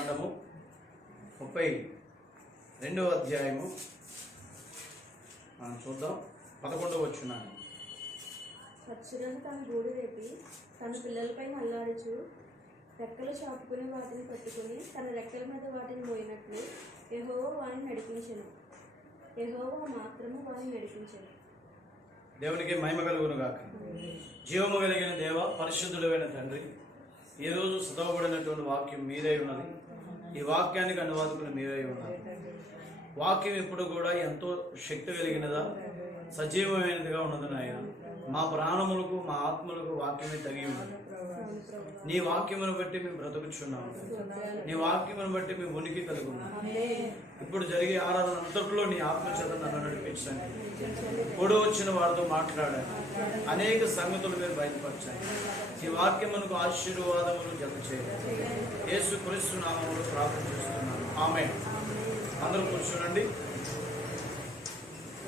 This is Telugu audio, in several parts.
కాండము 32వ అధ్యాయము మనం చూద్దాం. 11వ వచనం. పక్షులను తన గూడు రేపి తన పిల్లలపై అల్లాడుచు రెక్కలు చాపుకుని వాటిని పట్టుకుని తన రెక్కల మీద వాటిని మోయినట్లు యెహోవా వారిని నడిపించెను. యెహోవా మాత్రము వారిని నడిపించెను. దేవునికి మహిమ కలుగును గాక. జీవము కలిగిన దేవ, పరిశుద్ధుడైన తండ్రి, ఈరోజు చదవబడినటువంటి వాక్యం మీరే ఉన్నది. ఈ వాక్యానికి అనువాదకులు మీరే ఉన్నారు. వాక్యం ఇప్పుడు కూడా ఎంతో శక్తి కలిగినదా, సజీవమైనదిగా ఉన్నది నాయన. మా ప్రాణములకు మా ఆత్మలకు వాక్యమే తగి ఉన్నది. నీ వాక్యమును బట్టి మేము బ్రతుకుచున్నాము. నీ వాక్యమును బట్టి మేము ఉనికి కలిగి ఉన్నాము. ఇప్పుడు జరిగే ఆరాధన అంతట్లో నీ ఆత్మచేత నన్ను నడిపించండి. కూడా వచ్చిన వారితో మాట్లాడాను. అనేక సంగతులు మీరు బయటపరచండి. ఈ వాక్యమునకు ఆశీర్వాదములు జత చేయండి. యేసు క్రీస్తు నామములో ప్రార్థన చేస్తున్నాను. ఆమేన్. అందరూ కూర్చోండి.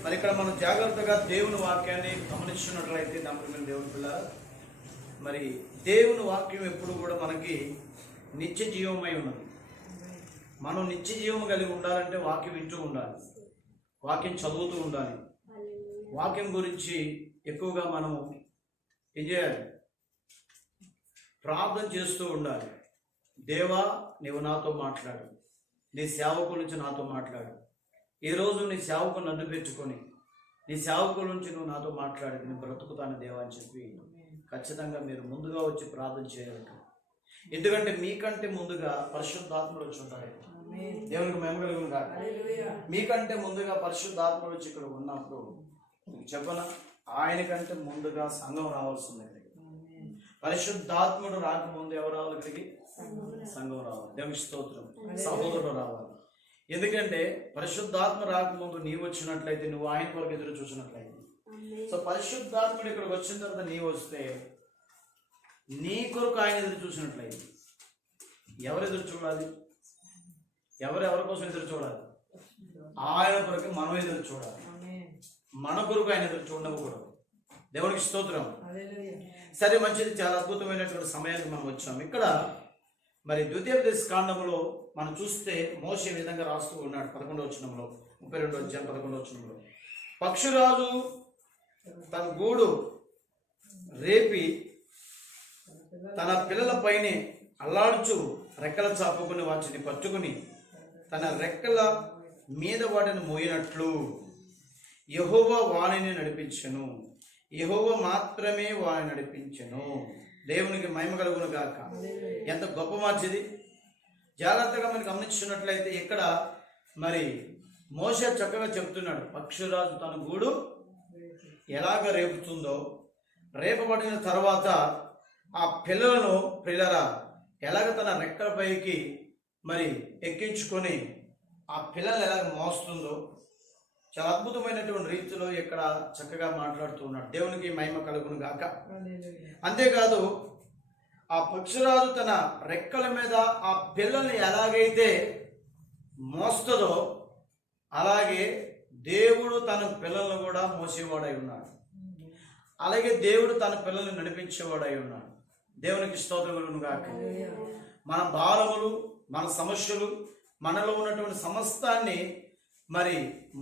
మరి ఇక్కడ మనం జాగ్రత్తగా దేవుని వాక్యాన్ని గమనించినట్లయితే నమ్మకమైన దేవుని పిల్లలు, మరి దేవుని వాక్యం ఎప్పుడు కూడా మనకి నిత్య జీవమై ఉన్నది. మనం నిత్య జీవం కలిగి ఉండాలంటే వాక్యం వింటూ ఉండాలి, వాక్యం చదువుతూ ఉండాలి. వాక్యం గురించి ఎక్కువగా మనం ఏం చేయాలి? ప్రార్థన చేస్తూ ఉండాలి. దేవా, నీవు నాతో మాట్లాడు, నీ సేవకుల నుంచి నాతో మాట్లాడు. ఈరోజు నీ సేవకుని నన్ను పెట్టుకొని నీ సేవకుల నుంచి నువ్వు నాతో మాట్లాడి నేను బ్రతుకుతాను దేవా అని చెప్పి ఖచ్చితంగా మీరు ముందుగా వచ్చి ప్రార్థన చేయాలి. ఎందుకంటే మీకంటే ముందుగా పరిశుద్ధాత్మలు వచ్చి ఉంటారు. దేవునికి మహిమ కలుగును గాక. మీకంటే ముందుగా పరిశుద్ధాత్మలు వచ్చి ఇక్కడ ఉన్నప్పుడు చెప్పనా, ఆయనకంటే ముందుగా సంఘం రావాల్సింది. పరిశుద్ధాత్ముడు రాకముందు ఎవరు రావాలి? ఇక్కడికి సంఘం రావాలి. దేవునికి స్తోత్రం. సహోదరుడు రావాలి. ఎందుకంటే పరిశుద్ధాత్మ రాకముందు నీవు వచ్చినట్లయితే నువ్వు ఆయన వరకు ఎదురు చూసినట్లయితే, సో పరిశుద్ధాత్ముడు ఇక్కడికి వచ్చిన తర్వాత నీవు వస్తే నీ కొరకు ఆయన ఎదురు చూసినట్లయితే, ఎవరు ఎదురు చూడాలి? ఎవరి కోసం ఎదురు చూడాలి? ఆయన కొరకు మనం ఎదురు చూడాలి. మన కొరకు ఆయన ఎదురు చూడకూడదు. దేవునికి స్తోత్రం. సరే, మంచిది. చాలా అద్భుతమైనటువంటి సమయానికి మనం వచ్చాం. ఇక్కడ మరి ద్వితీయోపదేశ కాండములో మనం చూస్తే మోషే ఈ విధంగా రాస్తూ ఉన్నాడు. 11వ వచనంలో, 32వ అధ్యాయం 11వ వచనంలో, పక్షిరాజు తన గూడు రేపి తన పిల్లలపైనే అల్లాడుచు రెక్కల చాపుకుని వాటిని పట్టుకుని తన రెక్కల మీద వాటిని మోయినట్లు యెహోవా వాణిని నడిపించెను. యెహోవా మాత్రమే వాణిని నడిపించెను. దేవునికి మహిమ కలుగును గాక. ఎంత గొప్ప మార్చిది. జాగ్రత్తగా మనం గమనించినట్లయితే ఇక్కడ మరి మోషే చక్కగా చెప్తున్నాడు, పక్షిరాజు తన గూడు ఎలాగ రేపుతుందో, రేపబడిన తర్వాత ఆ పిల్లలను ఎలాగ తన రెక్కలపైకి మరి ఎక్కించుకొని ఆ పిల్లలు ఎలాగ మోస్తుందో చాలా అద్భుతమైనటువంటి రీతిలో ఇక్కడ చక్కగా మాట్లాడుతూ ఉన్నాడు. దేవునికి మహిమ కలుగును గాక. అంతేకాదు, ఆ పక్షిరాజు తన రెక్కల మీద ఆ పిల్లల్ని ఎలాగైతే మోస్తుందో అలాగే దేవుడు తన పిల్లలను కూడా మోసేవాడై ఉన్నాడు. అలాగే దేవుడు తన పిల్లల్ని నడిపించేవాడై ఉన్నాడు. దేవునికి స్తోత్రం కలుగును గాక. మన భారములు, మన సమస్యలు, మనలో ఉన్నటువంటి సమస్తాన్ని మరి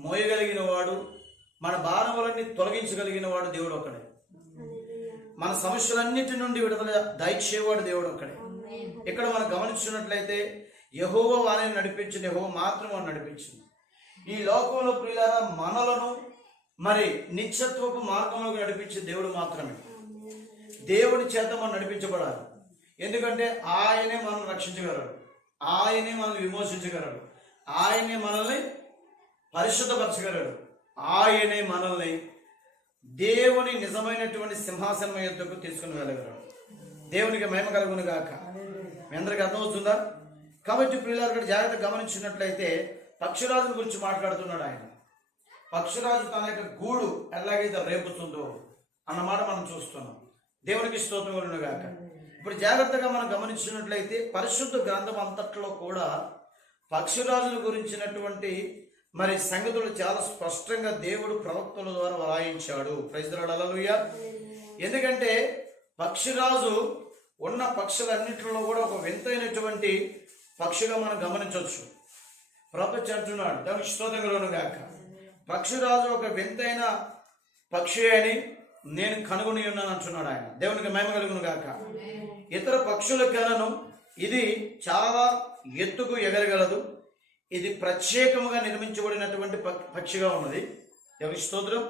మోయగలిగిన వాడు, మన భారములన్నీ తొలగించగలిగిన వాడు దేవుడు ఒక్కడే. మన సమస్యలన్నిటి నుండి విడుదల దయచేవాడు దేవుడు ఒక్కడే. ఇక్కడ మనం గమనించినట్లయితే యెహోవా వారిని నడిపించింది, యెహోవా మాత్రం వారిని నడిపించింది. ఈ లోకంలో ప్రియులారా మనలను మరి నిత్యత్వపు మార్గంలోకి నడిపించే దేవుడు మాత్రమే. దేవుడి చేత మనం నడిపించబడాలి. ఎందుకంటే ఆయనే మనల్ని రక్షించగలడు, ఆయనే మనల్ని విమోచించగలడు, ఆయనే మనల్ని పరిశుద్ధపరచగలడు, ఆయనే మనల్ని దేవుని నిజమైనటువంటి సింహాసనం యొద్దకు తీసుకుని వెళ్ళగలడు. దేవునికి మహిమ కలుగును గాక. మీ అందరికీ అర్థమవుతుందా? కాబట్టి ప్రియులారా ఇక్కడ జాగ్రత్తగా గమనించినట్లయితే పక్షిరాజుల గురించి మాట్లాడుతున్నాడు ఆయన. పక్షిరాజు తన యొక్క గూడు ఎలాగైతే రేపుతుందో అన్నమాట మనం చూస్తున్నాం. దేవునికి స్తోత్రం కలుగును గాక. ఇప్పుడు జాగ్రత్తగా మనం గమనించినట్లయితే పరిశుద్ధ గ్రంథం అంతట్లో కూడా పక్షిరాజుల గురించినటువంటి మరి సంగతులు చాలా స్పష్టంగా దేవుడు ప్రవక్తల ద్వారా వ్రాయించాడు. Praise the Lord. హల్లెలూయా. ఎందుకంటే పక్షిరాజు ఉన్న పక్షులన్నింటిలో కూడా ఒక వింతైనటువంటి పక్షిగా మనం గమనించవచ్చు. ప్రభు చెప్తున్నాడు, దేవునికి స్తోత్రం కలుగును గాక. పక్షిరాజు ఒక వింతైన పక్షి అని నేను కనుగొని ఉన్నాను అంటున్నాడు ఆయన. దేవునికి మహిమ కలుగును గాక. ఇతర పక్షుల కలను ఇది చాలా ఎత్తుకు ఎగరగలదు. ఇది ప్రత్యేకముగా నిర్మించబడినటువంటి పక్షిగా ఉన్నది. దేవునికి స్తోత్రం.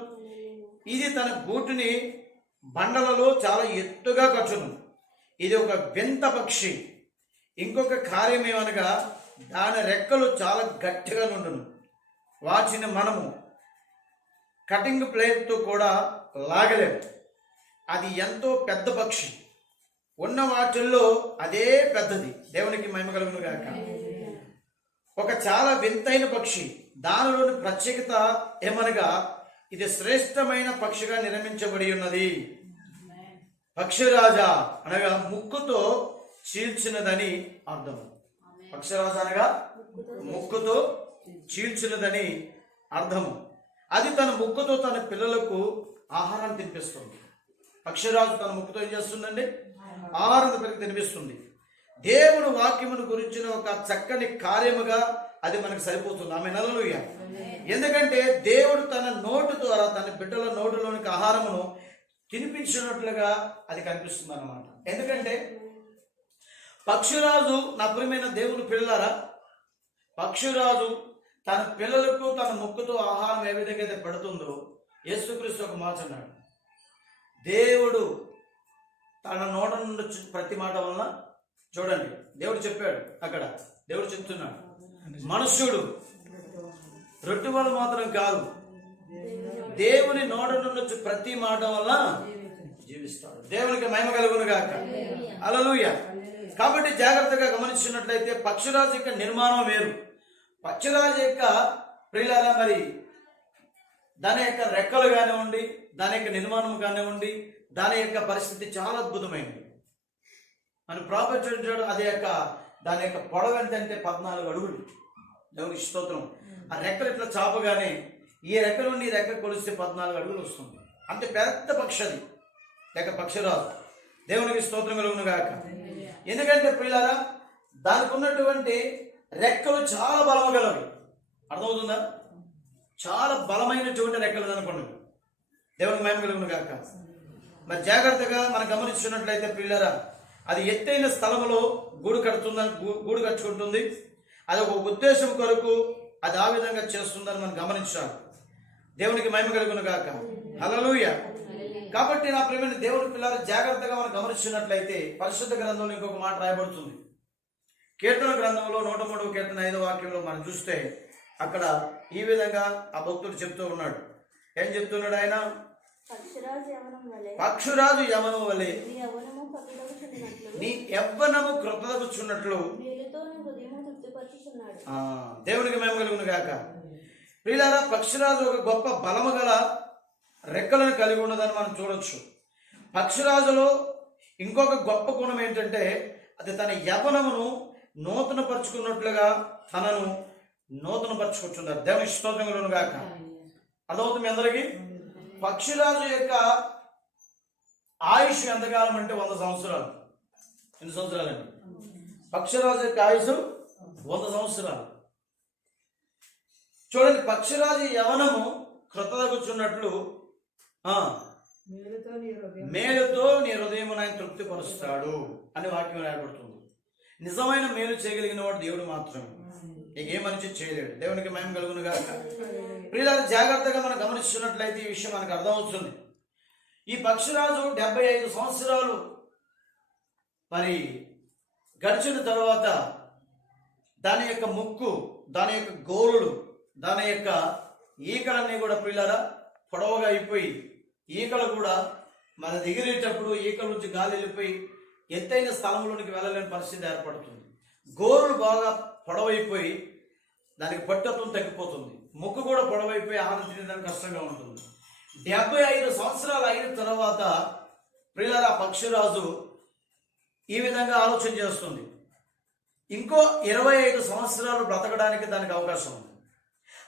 ఇది తన గూటిని బండలలో చాలా ఎత్తుగా కట్టును. ఇది ఒక వింత పక్షి. ఇంకొక కార్యం ఏమనగా దాని రెక్కలు చాలా గట్టిగా నుండును. వాటిని మనము కటింగ్ ప్లేట్తో కూడా లాగలేము. అది ఎంతో పెద్ద పక్షి. ఉన్న వాటిల్లో అదే పెద్దది. దేవునికి మహిమ కలుగును గాక. ఒక చాలా వింతైన పక్షి. దానిలోని ప్రత్యేకత ఏమనగా ఇది శ్రేష్టమైన పక్షిగా నిర్మించబడి ఉన్నది. పక్షిరాజా అనగా ముక్కుతో చీల్చినదని అర్థం. పక్షిరాజు అనగా ముక్కుతో చీల్చినదని అర్థము. అది తన ముక్కుతో తన పిల్లలకు ఆహారం తినిపిస్తుంది. పక్షిరాజు తన ముక్కుతో ఏం చేస్తుందండి? ఆహారం తినిపిస్తుంది. దేవుడు వాక్యమును గురించిన ఒక చక్కని కార్యముగా అది మనకు సరిపోతుంది. ఆమె హల్లెలూయా. ఎందుకంటే దేవుడు తన నోటు ద్వారా తన బిడ్డల నోటులోనికి ఆహారమును తినిపించినట్లుగా అది కనిపిస్తుంది అన్నమాట. ఎందుకంటే పక్షిరాజు, నా ప్రియమైన దేవుని పిల్లలారా, పక్షిరాజు తన పిల్లలకు తన ముక్కుతో ఆహారం ఏ విధంగా అయితే పెడుతుందో యేసుక్రీస్తు ఒక మాట అన్నాడు. దేవుడు తన నోట నుండి ప్రతి మాట వలన, చూడండి దేవుడు చెప్పాడు అక్కడ, దేవుడు చెప్తున్నాడు మనుష్యుడు రొట్టె వల్ల మాత్రం కాదు, దేవుని నోట నుండి ప్రతి మాట వల్ల జీవిస్తాడు. దేవునికి మహిమ కలుగును గాక. హల్లెలూయా. కాబట్టి జాగ్రత్తగా గమనించినట్లయితే పక్షిరాజు యొక్క నిర్మాణం వేరు. పక్షిరాజు యొక్క ప్రియులారా, మరి దాని యొక్క రెక్కలు కానివ్వండి, దాని యొక్క నిర్మాణం కానివ్వండి, దాని యొక్క పరిస్థితి చాలా అద్భుతమైనది. మన ప్రాపర్చాడు అది యొక్క దాని యొక్క పొడవు ఎంతంటే 14 అడుగులు. దేవునికి స్తోత్రం. ఆ రెక్కలు ఇట్లా చాపగానే ఈ రెక్క నుండి ఈ రెక్క కొలిస్తే 14 అడుగులు వస్తుంది. అంతే పెద్ద పక్షి అది లేక పక్షిరాజు. దేవునికి స్తోత్రం కలుగును గాక. ఎందుకంటే ప్రియులారా, దానికి ఉన్నటువంటి రెక్కలు చాలా బలమగలవి. అర్థమవుతుందా? చాలా బలమైనటువంటి రెక్కలు అనుకున్నవి. దేవునికి మహిమ కలుగును గాక. మరి జాగ్రత్తగా మనం గమనించినట్లయితే ప్రియులారా, అది ఎత్తైన స్థలంలో గూడు కట్టుకుంటుంది. అది ఒక ఉద్దేశం కొరకు అది ఆ విధంగా చేస్తుందని మనం గమనించాలి. దేవునికి మహిమ కలుగును గాక. హల్లెలూయా. కాబట్టి నా ప్రియమైన దేవుని పిల్లలు జాగ్రత్తగా మనం గమనించినట్లయితే పరిశుద్ధ గ్రంథంలో ఇంకొక మాట రాయబడుతుంది. కీర్తన గ్రంథంలో 103వ కీర్తన 5వ వాక్యంలో మనం చూస్తే అక్కడ ఈ విధంగా ఆ భక్తుడు చెప్తూ ఉన్నాడు. ఏం చెప్తున్నాడు ఆయన? పక్షురాజు యవనం వలె నీ యవ్వనము కృతదగుచున్నట్లు. దేవునికి మహిమ కలుగును గాక. ప్రియులారా, పక్షిరాజు ఒక గొప్ప బలము గల రెక్కలను కలిగి ఉన్నదని మనం చూడొచ్చు. పక్షిరాజులో ఇంకొక గొప్ప గుణం ఏంటంటే అది తన యవ్వనమును నూతనపరుచుకున్నట్లుగా తనను నూతనపరుచుకుంటున్నారు. దేవుని స్తోత్రం కలుగును గాక. అర్థమవుతుంది మీ అందరికీ? పక్షిరాజు యొక్క ఆయుష్ ఎంతకాలం అంటే 100 సంవత్సరాలు. ఎన్ని సంవత్సరాలండి? పక్షిరాజు యొక్క ఆయుష్ 100 సంవత్సరాలు. చూడండి, పక్షిరాజు యవనము కృతదగుచున్నట్లు మేలుతో నీ హృదయం ఆయన తృప్తిపరుస్తాడు అని వాక్యం రాయబడుతుంది. నిజమైన మేలు చేయగలిగిన వాడు దేవుడు మాత్రమే. ఏ మనిషి చేయలేడు. దేవునికి మహిమ కలుగును గాక. ప్రియులారా, జాగ్రత్తగా మనం గమనిస్తున్నట్లయితే ఈ విషయం మనకు అర్థమవుతుంది. ఈ పక్షిరాజు 75 సంవత్సరాలు మరి గడిచిన తర్వాత దాని యొక్క ముక్కు, దాని యొక్క గోరులు, దాని యొక్క ఈకలన్నీ కూడా ప్రియులారా పొడవుగా అయిపోయి ఈకలు కూడా మన ఎగిరేటప్పుడు ఈకల నుంచి గాలి వెళ్ళిపోయి ఎత్తైన స్థలంలోనికి వెళ్ళలేని పరిస్థితి ఏర్పడుతుంది. గోరులు బాగా పొడవైపోయి దానికి పట్టుత్వం తగ్గిపోతుంది. ముక్కు కూడా పొడవైపోయి ఆహారం తినడానికి కష్టంగా ఉంటుంది. 75 సంవత్సరాలు అయిన తర్వాత ప్రియులారా పక్షిరాజు ఈ విధంగా ఆలోచన చేస్తుంది. ఇంకో 25 సంవత్సరాలు బ్రతకడానికి దానికి అవకాశం ఉంది.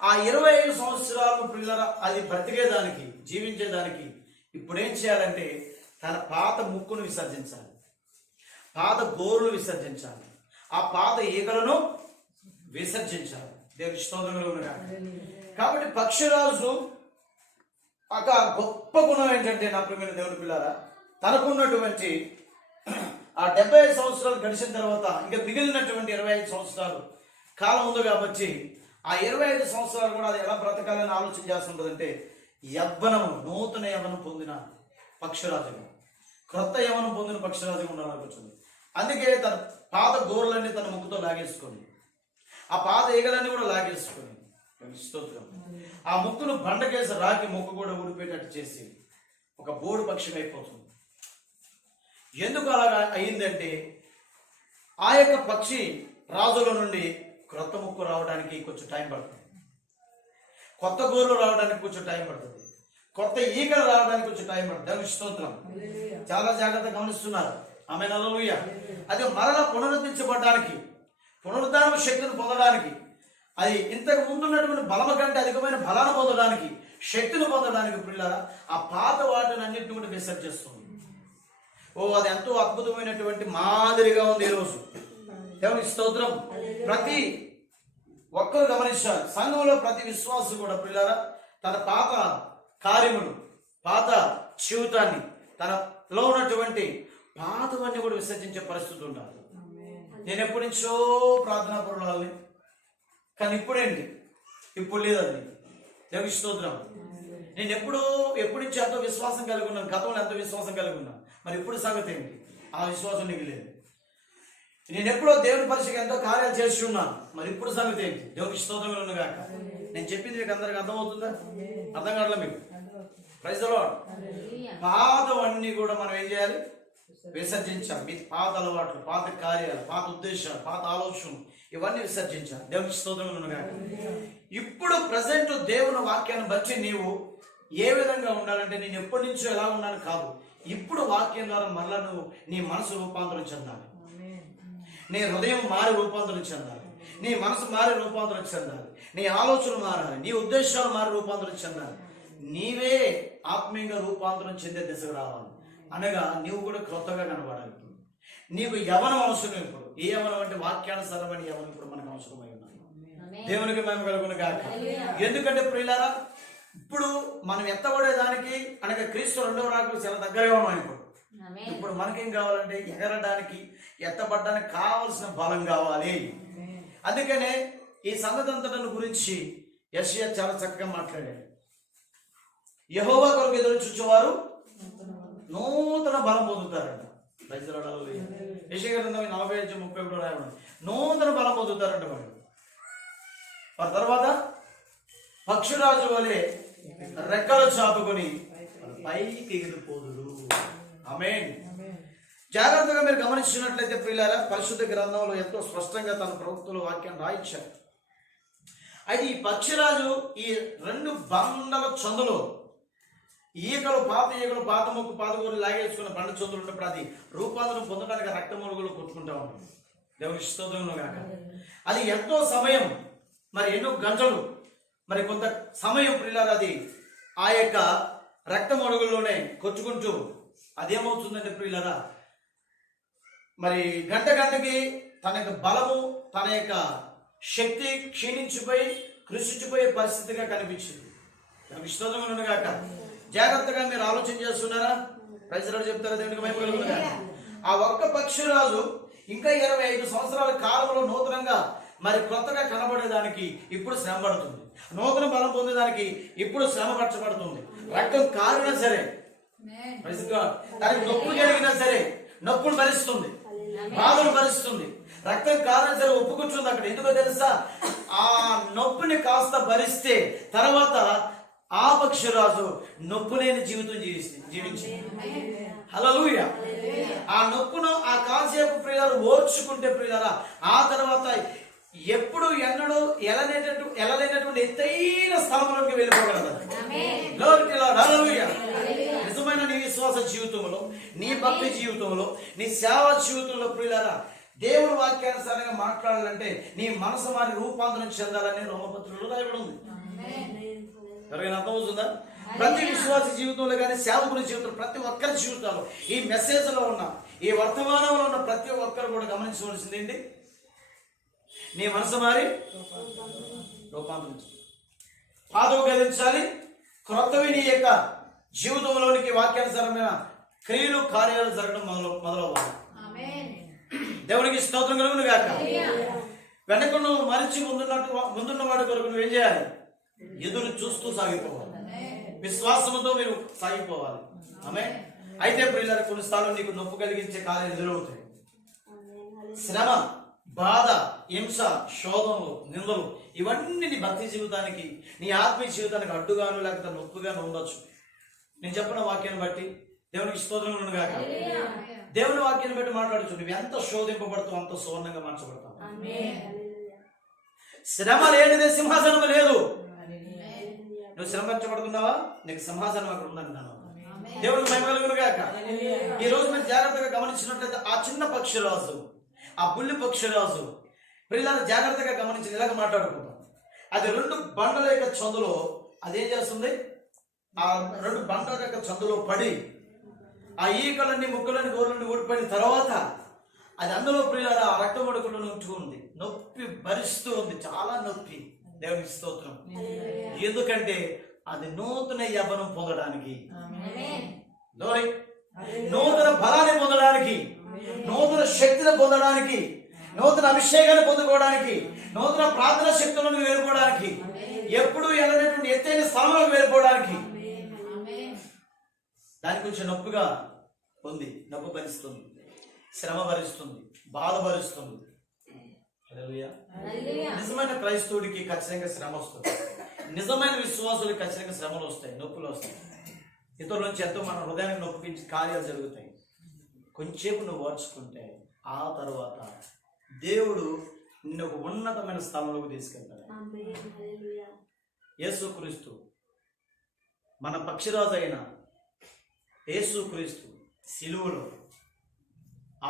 ఆ 25 సంవత్సరాలు ప్రియులారా అది బ్రతికేదానికి, జీవించేదానికి ఇప్పుడేం చేయాలంటే తన పాత ముక్కును విసర్జించాలి, పాత గోరును విసర్జించాలి. ఆ పాత ఈగలను విసర్జించాలి. దేవుని స్తోత్రం కలుగును గాక. కాబట్టి పక్షిరాజు ఒక గొప్ప గుణం ఏంటంటే నా ప్రియమైన దేవుని పిల్లారా, తనకున్నటువంటి ఆ 75 సంవత్సరాలు గడిచిన తర్వాత ఇంకా మిగిలినటువంటి 25 సంవత్సరాలు కాలం ఉంది కాబట్టి ఆ 25 సంవత్సరాలు కూడా అది ఎలా బ్రతకాలని ఆలోచన చేస్తుంటుందంటే యవ్వనము, నూతన యవ్వనం పొందిన పక్షిరాజుగా, క్రొత్త యవ్వనం పొందిన పక్షిరాజుగా ఉండాలనుకుంటుంది. అందుకే తన పాత గోర్లన్నీ తన ముక్కుతో లాగేసుకొని, ఆ పాత ఈగలన్నీ కూడా లాగేసుకొని, స్తోత్రం, ఆ ముక్కును బండకేసి రాకి ముక్కు కూడా ఊడిపోయేటట్టు చేసి ఒక బోడు పక్షిగా అయిపోతుంది. ఎందుకు అలాగా అయిందంటే ఆ యొక్క పక్షి రాజుల నుండి క్రొత్త ముక్కు రావడానికి కొంచెం టైం పడుతుంది, కొత్త గోర్లు రావడానికి కొంచెం టైం పడుతుంది, కొత్త ఈగలు రావడానికి కొంచెం టైం పడుతుంది. దేవుని స్తోత్రం. చాలా జాగ్రత్తగా గమనిస్తున్నారు. ఆమె హల్లెలూయా. అది మరలా పునరుద్ధరించబడడానికి, పునరుద్ధాన శక్తిని పొందడానికి, అది ఇంతకు ముందున్నటువంటి బలము కంటే అధికమైన బలాన్ని పొందడానికి, శక్తిని పొందడానికి పిల్లల ఆ పాత వాటిని అన్నింటిని కూడా విసర్జిస్తుంది. అది ఎంతో అద్భుతమైనటువంటి మాదిరిగా ఉంది ఈరోజు. దేవుని స్తోత్రం. ప్రతి ఒక్కరు గమనించాలి. సంఘంలో ప్రతి విశ్వాసు కూడా పిల్లరా తన పాత కార్యములు, పాత జీవితాన్ని, తనలో ఉన్నటువంటి పాతవన్నీ కూడా విసర్జించే పరిస్థితి ఉండాలి. నేను ఎప్పటి నుంచో ప్రార్థనా పరులని, కానీ ఇప్పుడేంటి, ఇప్పుడు లేదు అది. దేవుని స్తోత్రం. నేను ఎప్పటి నుంచి ఎంతో విశ్వాసం కలిగి ఉన్నాను, గతంలో ఎంతో విశ్వాసం కలిగి ఉన్నాను, మరి ఇప్పుడు సంగతి ఏంటి? ఆ విశ్వాసం నీకు లేదు. నేను ఎప్పుడో దేవుని పరిచయం ఎంతో కార్యాలు చేసి ఉన్నాను, మరి ఇప్పుడు సంగతి ఏంటి? దేవునికి స్తోత్రం ఉన్నగాక. నేను చెప్పింది మీకు అందరికి అర్థమవుతుందా? అర్థం కావట్లే మీకు? Praise the lord. పాతవన్నీ కూడా మనం ఏం చేయాలి? విసర్జించాలి. మీ పాత అలవాట్లు, పాత కార్యాలు, పాత ఉద్దేశాలు, పాత ఆలోచనలు ఇవన్నీ విసర్జించాలి. దేవునికి స్తోత్రం ఉన్నగాక. ఇప్పుడు ప్రజెంట్ దేవుని వాక్యాన్ని బట్టి నీవు ఏ విధంగా ఉండాలంటే, నేను ఎప్పటి నుంచో ఎలా ఉన్నాను కాదు, ఇప్పుడు వాక్యం ద్వారా మరలా నువ్వు నీ మనసు రూపాంతరం చెందాలి, నీ హృదయం మారి రూపాంతరం చెందాలి, నీ మనసు మారి రూపాంతరం చెందాలి, నీ ఆలోచనలు మారాలి, నీ ఉద్దేశాలు మారి రూపాంతరం చెందాలి. నీవే ఆత్మీయంగా రూపాంతరం చెందే దిశకు రావాలి. అనగా నీవు కూడా క్రొత్తగా కనబడాలి. నీకు యవనం అవసరం. ఇప్పుడు ఏ యవనం అంటే వాక్యానుసారమైన యవనం ఇప్పుడు మనకు అవసరమై ఉన్నది. దేవునికి మేము కలుగును గాక. ఎందుకంటే ప్రియులారా, ఇప్పుడు మనం ఎత్తబడేదానికి అనగా క్రీస్తు రెండవ రాకడకు చాలా దగ్గరగా ఉన్నాం. ఇప్పుడు మనకేం కావాలంటే ఎగరడానికి, ఎత్తబడడానికి కావలసిన బలం కావాలి. అందుకనే ఈ సంగతి అంతటి గురించి యెషయా చాలా చక్కగా మాట్లాడాడు. యెహోవా కొరకు ఎదురు చూచేవారు నూతన బలం పొందుతారంట. యెషయా గ్రంథం 45:31 రాయడం, నూతన బలం పొందుతారంట. వారి తర్వాత పక్షిరాజు వలె రెక్కలు చాపుకొని పైకి ఎగిరిపోదురు. ఆమేన్. జాగ్రత్తగా మీరు గమనించినట్లయితే ప్రియులారా, పరిశుద్ధ గ్రంథంలో ఎంతో స్పష్టంగా తన ప్రవక్తలు వాక్యాన్ని రాయించారు. అయితే ఈ పక్షిరాజు ఈ 2 బండల చందులో ఈగలు, పాత ఈగలు, పాత ముక్కు, పాత గోరు లాగేసుకున్న బండ చందులు ఉన్నప్పుడు అది రూపాంతరం పొందడానికి రక్త మొరుగులు కొట్టుకుంటా ఉంటుంది. దేవుని స్తోత్రం కాక. అది ఎంతో సమయం, మరి ఎన్నో గంటలు, మరి కొంత సమయం ప్రియులారా అది ఆ యొక్క రక్త మొరుగుల్లోనే కొట్టుకుంటూ అదేమవుతుందంటే ప్రియులారా, మరి గంటకి తన యొక్క బలము, తన యొక్క శక్తి క్షీణించిపోయి కృషించిపోయే పరిస్థితిగా కనిపించింది. స్తోత్రం కాక. జాగ్రత్తగా మీరు ఆలోచన చేస్తున్నారా? ప్రజలు చెప్తారా? దేవునికి మహిమ కలుగును గాక. ఆ ఒక్క పక్షిరాజు ఇంకా 25 సంవత్సరాల కాలంలో నూతనంగా మరి కొత్తగా కనబడేదానికి ఇప్పుడు శ్రమ పడుతుంది. నూతన బలం పొందేదానికి ఇప్పుడు శ్రమ పరచబడుతుంది. రక్తం కారినా సరే, దానికి నొప్పి కలిగినా సరే నొప్పులు భరిస్తుంది, బాధలు భరిస్తుంది. రక్తం కారినా సరే ఒప్పుకుంటుంది అక్కడ. ఎందుకో తెలుసా? ఆ నొప్పిని కాస్త భరిస్తే తర్వాత ఆ పక్షిరాజు నొప్పు లేని జీవితం జీవించింది. హల్లెలూయా. ఆ నొప్పును ఆ కాసేపు ప్రియులారా ఓర్చుకుంటే ప్రియులారా, ఆ తర్వాత ఎప్పుడు ఎన్నడూ ఎలలేనటువంటి ఎత్తైన స్థలంలోకి వెళ్ళిపోగలదు. నిజమైన నీ విశ్వాస జీవితంలో, నీ భక్తి జీవితంలో, నీ సేవా జీవితంలో ప్రియులారా, దేవుని వాక్యానుసారంగా మాట్లాడాలంటే నీ మనసు మారి రూపాంతరం చెందాలని రోమపత్రులలో రాయబడి ఉంది. ఎవరికైనా అర్థమవుతుందా? ప్రతి విశ్వాస జీవితంలో కానీ సేవకుల జీవితంలో, ప్రతి ఒక్కరి జీవితంలో, ఈ మెసేజ్ లో ఉన్న, ఈ వర్తమానంలో ఉన్న ప్రతి ఒక్కరు కూడా గమనించవలసింది ఏంటి? నీ మనసు మారి రూపాంతరించు. పాతవి గదించాలి, క్రొత్తవి నీ యొక్క జీవితంలోనికి వాక్యానుసారమైన క్రియలు కార్యాలు జరగడం మొదలవ్వాలి. దేవునికి స్తోత్రం కలుగును గాక. వెనక నువ్వు మరిచి ముందున్న వాడి కొరకు నువ్వేం చేయాలి? ఎదురు చూస్తూ సాగిపోవాలి. విశ్వాసంతో మీరు సాగిపోవాలి. ఆమేన్. అయితే ప్రియులారా, కొన్నిసార్లు నీకు నొప్పి కలిగించే కార్యాలు ఎదురవుతాయి. శ్రమ, బాధ, హింస, శోధనలు, నిందలు ఇవన్నీ నీ భక్తి జీవితానికి, నీ ఆత్మీయ జీవితానికి అడ్డుగాను లేకపోతే నొప్పిగాను ఉండొచ్చు. నేను చెప్పిన వాక్యాన్ని బట్టి దేవునికి స్తోత్రం కలుగును గాక. దేవుని వాక్యాన్ని బట్టి మాట్లాడుచు. నువ్వు ఎంత శోధింపబడతావు అంత సువర్ణంగా మార్చబడతావు. శ్రమ లేనిదే సింహాసనం లేదు. నువ్వు శ్రమించబడుతున్నావా? నీకు సింహాసనం అక్కడ ఉందంటున్నాను. దేవుడికి మహిమ కలుగును గాక. ఈ రోజు మీరు జాగ్రత్తగా గమనించినట్లయితే ఆ చిన్న పక్షిరాజు, ఆ బుల్లి పక్షిరాజు పిల్లలు జాగ్రత్తగా గమనించి ఇలాగ మాట్లాడుకుంటాం. అది 2 బండల యొక్క చందులో అదేం చేస్తుంది? ఆ 2 బండల యొక్క చందులో పడి ఆ ఈకలన్నీ ముక్కలన్నీ గోర్లన్నీ ఊడిపోయిన తర్వాత అది అందులో ప్రియులారా ఆ రక్తం ఒడుకుంటూ ఉంది. నొప్పి భరిస్తూ ఉంది, చాలా నొప్పి. దేవునికి స్తోత్రం. ఎందుకంటే అది నూతన యవ్వనం పొందడానికి, నూతన బలాన్ని పొందడానికి, నూతన శక్తిని పొందడానికి, నూతన అభిషేకాన్ని పొందుకోవడానికి, నూతన ప్రార్థన శక్తులను వెళ్ళిపోవడానికి, ఎప్పుడు వెళ్ళినటువంటి ఎత్తైన స్థలంలోకి వెళ్ళిపోవడానికి దాని గురించి నొప్పిగా ఉంది. నొప్పి భరిస్తుంది, శ్రమ భరిస్తుంది, బాధ భరిస్తుంది. హల్లెలూయా. నిజమైన క్రైస్తవుడికి ఖచ్చితంగా శ్రమ వస్తుంది. నిజమైన విశ్వాసులకి ఖచ్చితంగా శ్రమలు వస్తాయి, నొప్పులు వస్తాయి. ఇతరుల నుంచి ఎంతో మన హృదయానికి నొప్పించి కార్యాలు జరుగుతాయి. కొంచెంసేపు నువ్వు ఓర్చుకుంటే ఆ తర్వాత దేవుడు నిన్ను ఒక ఉన్నతమైన స్థలంలోకి తీసుకెళ్తాడు. యేసుక్రీస్తు, మన పక్షిరాజు అయిన యేసుక్రీస్తు సిలువలో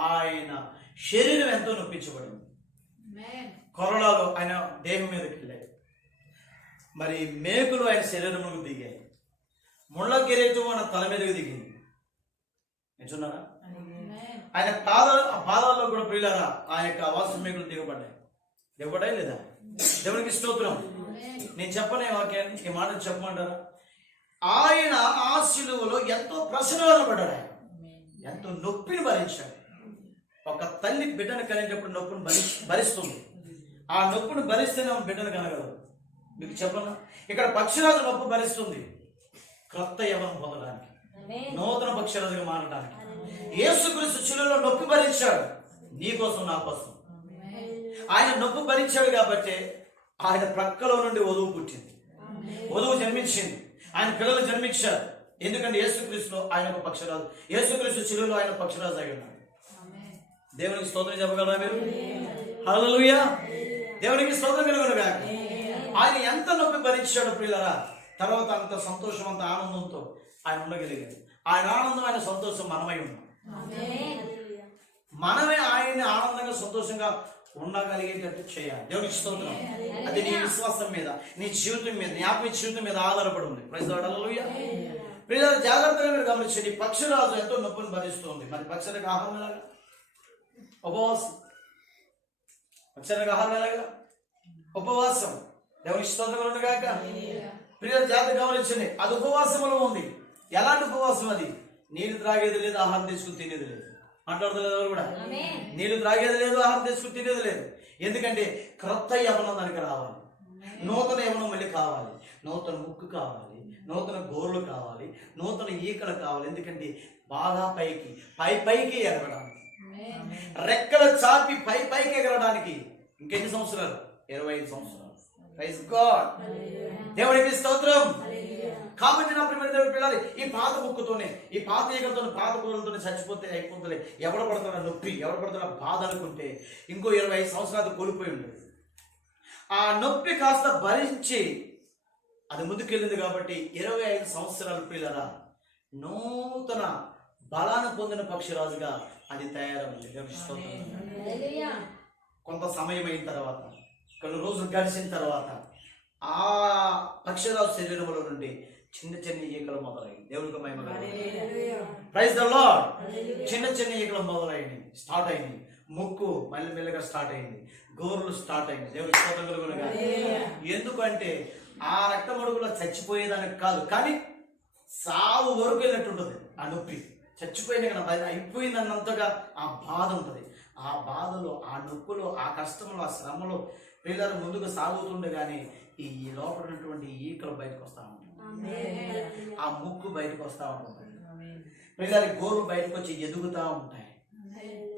ఆయన శరీరం ఎంతో నొప్పించబడింది. కొరడాలు ఆయన దేహం మీదకి వెళ్ళాయి, మరి మేకులు ఆయన శరీరంలోకి దిగాయి, ముళ్ళ కిరీటం ఆయన తల మీదకి దిగింది. నిజన్నారా? ఆయన పాదాల్లో కూడా ప్రియులారా ఆ యొక్క వాసు మేకులు దిగబడ్డాయి లేదా? దేవునికి స్తోత్రం. నేను చెప్పనే వాక్యాన్ని ఈ మాట చెప్పమంటారా? ఆయన ఆ శిలువలో ఎంతో ప్రశ్నలు పడ్డాడు. ఆయన ఎంతో నొప్పిని భరించాడు. ఒక తల్లి బిడ్డను కలిగినప్పుడు నొప్పిని భరిస్తుంది. ఆ నొప్పిని భరిస్తేనే ఆమె బిడ్డను కనగలదు. మీకు చెప్పనా? ఇక్కడ పక్షిరాజు నొప్పి భరిస్తుంది క్రొత్త యవ్వనం పొందడానికి, నూతన పక్షిరాజుగా మారడానికి. యేసుక్రీస్తు శిలువలో నొప్పి భరించాడు నీ కోసం, నా కోసం. ఆయన నొప్పి భరించాడు కాబట్టి ఆయన ప్రక్కలో నుండి వధువు పుట్టింది, వధువు జన్మించింది, ఆయన పిల్లలు జన్మించారు. ఎందుకంటే యేసుక్రీస్తులో ఆయన ఒక పక్షిరాజు, యేసుక్రీస్తు శిలువలో ఆయన పక్షిరాజు అయి ఉన్నాడు. దేవునికి స్తోత్రం చెప్పగలరా మీరు? హల్లెలూయా. దేవునికి స్తోత్రం కలుగును గాక. ఆయన ఎంత నొప్పి భరించాడు ప్రియులారా, తర్వాత అంత సంతోషం, అంత ఆనందంతో ఆయన ఉండగలిగాడు. ఆయన ఆనందం, ఆయన సంతోషం మనమై ఉన్నాం. మనమే ఆయన్ని ఆనందంగా సంతోషంగా ఉండగలిగేటట్టు చేయాలి. దేవునికి స్తోత్రం. అది నీ విశ్వాసం మీద, నీ జీవితం మీద, నీ ఆత్మీయ జీవితం మీద ఆధారపడి ఉంది. Praise the Lord. హల్లెలూయా. ప్రియులారా, జాగ్రత్తగా మీరు గమనించండి. పక్షిరాజు ఎంతో నొప్పిని భరిస్తుంది. మరి పక్షులకు ఆహారం ఎలాగా? ఉపవాసం. పక్షులకు ఆహారం ఎలాగా? ఉపవాసం. దేవునికి స్తోత్రం కలుగును గాక. ప్రియులారా, జాగ్రత్తగా గమనించండి. అది ఉపవాసంలో ఉంది. ఎలాంటి ఉపవాసం అది? నీళ్లు త్రాగేది లేదు, ఆహారం తెచ్చుకుని తినేది లేదు. మాట్లాడలేదు కూడా. నీళ్లు త్రాగేది లేదు, ఆహారం తెచ్చుకుని తినేది లేదు. ఎందుకంటే క్రొత్త యవ్వనం దానికి రావాలి, నూతన యవ్వనం మళ్ళీ కావాలి, నూతన ముక్కు కావాలి, నూతన గోర్లు కావాలి, నూతన ఈకలు కావాలి. ఎందుకంటే బాగా పైకి ఎగరడానికి, రెక్కలు చాపి పైకి ఎగరడానికి ఇంకెన్ని సంవత్సరాలు? 25 సంవత్సరాలు. Praise God. దేవునికి స్తోత్రం. కాబట్టి నా ప్రియమైన దేవుని పిల్లలు, ఈ పాత ముక్కుతోనే, ఈ పాత ఈగలతో, పాత కూరలతోనే చచ్చిపోతే అయిపోతుంది. ఎవడ పడుతున్న నొప్పి, ఎవడ పడుతున్న బాధ అనుకుంటే ఇంకో 25 సంవత్సరాలు కోల్పోయి ఉండేది. ఆ నొప్పి కాస్త భరించి అది ముందుకెళ్ళింది కాబట్టి 25 సంవత్సరాలు పిల్లరా నూతన బలాన్ని పొందిన పక్షిరాజుగా అది తయారైంది. కొంత సమయం అయిన తర్వాత, కొన్ని రోజులు గడిచిన తర్వాత ఆ పక్షిరాజు శరీరంలో నుండి చిన్న ఈకలు మొదలయ్యాయి. దేవునికి మహిమ కలుగును. Praise the Lord. చిన్న ఈకలు మొదలైనవి, స్టార్ట్ అయింది. ముక్కు మెల్లమెల్లగా స్టార్ట్ అయింది, గోర్లు స్టార్ట్ అయింది. దేవుడికి స్తోత్రం కలుగును గాక. ఎందుకంటే ఆ రక్తమడుగులో చచ్చిపోయేదానికి కాదు, కానీ సావు వరకు వెళ్ళినట్టు ఉంటుంది ఆ నొప్పి. చచ్చిపోయింది కదా, అయిపోయింది అన్నంతగా ఆ బాధ ఉంటుంది. ఆ బాధలో, ఆ నొప్పులో, ఆ కష్టంలో, ఆ శ్రమలో పిల్లలు ముందుకు సాగుతుండే కానీ ఈ లోపల ఉన్నటువంటి ఈకలు బయటకు వస్తూ ఉంటాయి, ఆ ముక్కు బయటకు వస్తూ ఉంటుంది, పిల్లల గోర్లు బయటకు వచ్చి ఎదుగుతూ ఉంటాయి.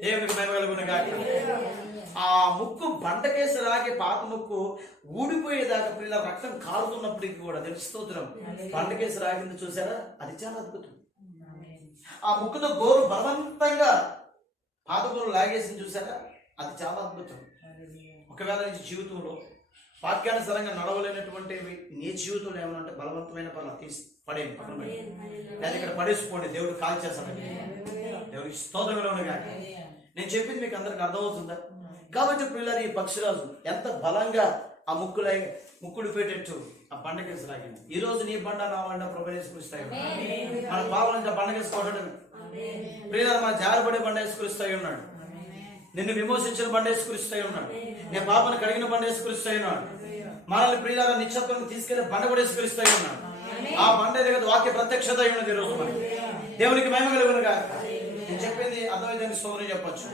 దేవునికి మహిమ కలుగును గాక. ఆ ముక్కు బండకేసి రాగే పాత ముక్కు ఊడిపోయేదాకా పిల్లల రక్తం కాలుతున్నప్పటికీ కూడా స్తోత్రం, బండకేసి రాగింది చూసారా, అది చాలా అద్భుతం. ఆ ముక్కుతో గోరు బలవంతంగా పాత గోరు లాగేసింది చూసారా, అది చాలా అద్భుతం. ఒకవేళ నీ జీవితంలో వాక్యానుసారంగా నడవలేనటువంటి నీ జీవితంలో ఏమన్నా అంటే బలవంతమైన పనులు తీసి పడేయండి, పక్కన లేదా ఇక్కడ పడేసిపోండి, దేవుడు కాల్ చేస్తాడండి. దేవుడికి స్తోత్రంలో కానీ నేను చెప్పింది మీకు అందరికి అర్థమవుతుందా? కాబట్టి పిల్లలు ఈ పక్షిరాజు ఎంత బలంగా ఆ ముక్కుడు పెట్టేట్టు ఆ బండకేసి లాగింది. ఈ రోజు నీ బండ నా బండ ప్రభేసుకుస్తాయి, మన పాపలంటే బండకేసుకోవడం. పిల్లలు మన జారబడే బండ వేసుకురిస్తాయి ఉన్నాడు, నిన్ను విమోచించిన బండ వేసుకురిస్తాయి ఉన్నాడు, నీ పాపను కడిగిన బండ వేసుకురిస్తాయి ఉన్నాడు, మనల్ని ప్రియుల నిశ్శబ్దం తీసుకెళ్లి బండ కూడా వేసుకురిస్తాయి ఉన్నాడు. ఆ బండ దగ్గర వాక్య ప్రత్యక్షత ఉన్నది ఈ రోజు మనకి. దేవునికి మహిమ కలుగును గాక. నేను చెప్పింది అర్థమైతే స్తోత్రం చెప్పొచ్చు.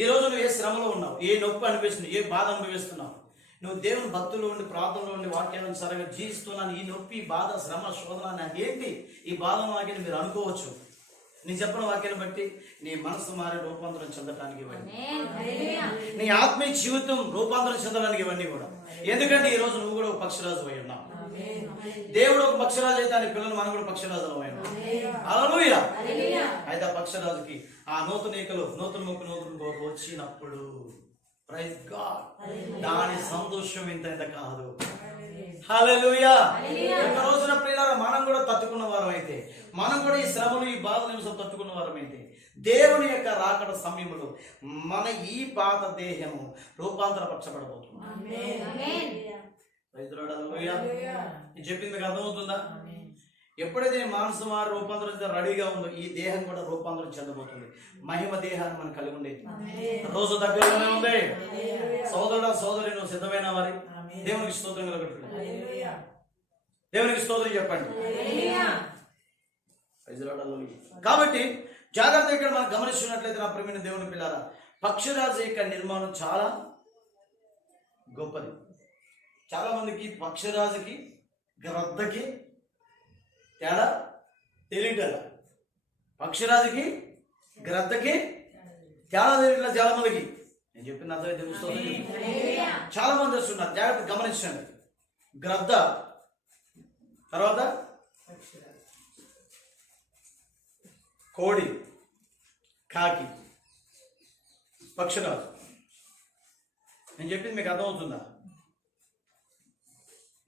ఈ రోజు నువ్వు ఏ శ్రమలో ఉన్నావు, ఏ నొప్పి అనిపిస్తుంది, ఏ బాధ అనుభవిస్తున్నావు, నువ్వు దేవుని భక్తులు ఉండి ప్రార్థనలో ఉండి వాక్యానుసారంగా జీవిస్తున్నాను, ఈ నొప్పి, బాధ, శ్రమ, శోధన నాకేంటి, ఈ బాధ నాకేంటి మీరు అనుకోవచ్చు. నీ చెప్పిన వాక్యాన్ని బట్టి నీ మనసు మారే రూపాంతరం చెందడానికి ఇవన్నీ, నీ ఆత్మీయ జీవితం రూపాంతరం చెందడానికి ఇవన్నీ కూడా. ఎందుకంటే ఈ రోజు నువ్వు కూడా ఒక పక్షిరాజు అయి ఉన్నావు. దేవుడు ఒక పక్షిరాజు అయితే ఆయన పిల్లలు మనం కూడా పక్షిరాజు అయి ఉన్నాం. హల్లెలూయా. అయితే ఆ పక్షిరాజుకి ఆ నూతన ఈకలు, నూతన ముక్కు, నూతన గోరు వచ్చినప్పుడు ప్రైజ్ గాడ్, దాని సంతోషం ఇంత కాదు. హల్లెలూయా. ఒక రోజున ప్రియులారా మనం కూడా తట్టుకున్న వారం అయితే, మనం కూడా ఈ శ్రమలు, ఈ బాధ నిమిషం తట్టుకున్న వారం అయితే, దేవుని యొక్క రాకడ సమయంలో మన ఈ పాత దేహము రూపాంతరపరచబడబోతుంది. చెప్పింది మీకు అర్థమవుతుందా? ఎప్పుడైతే మాంసం వారు రూపాంతరం రెడీగా ఉందో ఈ దేహం కూడా రూపాంతరం చెందబోతుంది. మహిమ దేహాన్ని మనం కలిగి ఉండేది రోజు దగ్గరలోనే ఉంది. సోదరుడు, సోదరి, నువ్వు సిద్ధమైన వారి దేవునికి స్తోత్రం కలగట్టు, దేవునికి స్తోత్రం చెప్పండి. కాబట్టి జాగ్రత్త. ఇక్కడ మనం గమనిస్తున్నట్లయితే నా ప్రియమైన దేవుని పిల్లారా, పక్షిరాజు యొక్క నిర్మాణం చాలా గొప్పది. చాలా మందికి పక్షిరాజుకి గ్రద్దకి తేడా తెలియటల, పక్షిరాజుకి గ్రద్దకి తేడా తెలియట్లా చాలా మందికి. నేను చెప్పిన అర్థమైతే చాలా మంది వస్తున్నారు. జాగ్రత్త గమనించండి. గ్రద్ద తర్వాత కోడి, కాకి, పక్షిరాజు. నేను చెప్పింది మీకు అర్థమవుతుందా?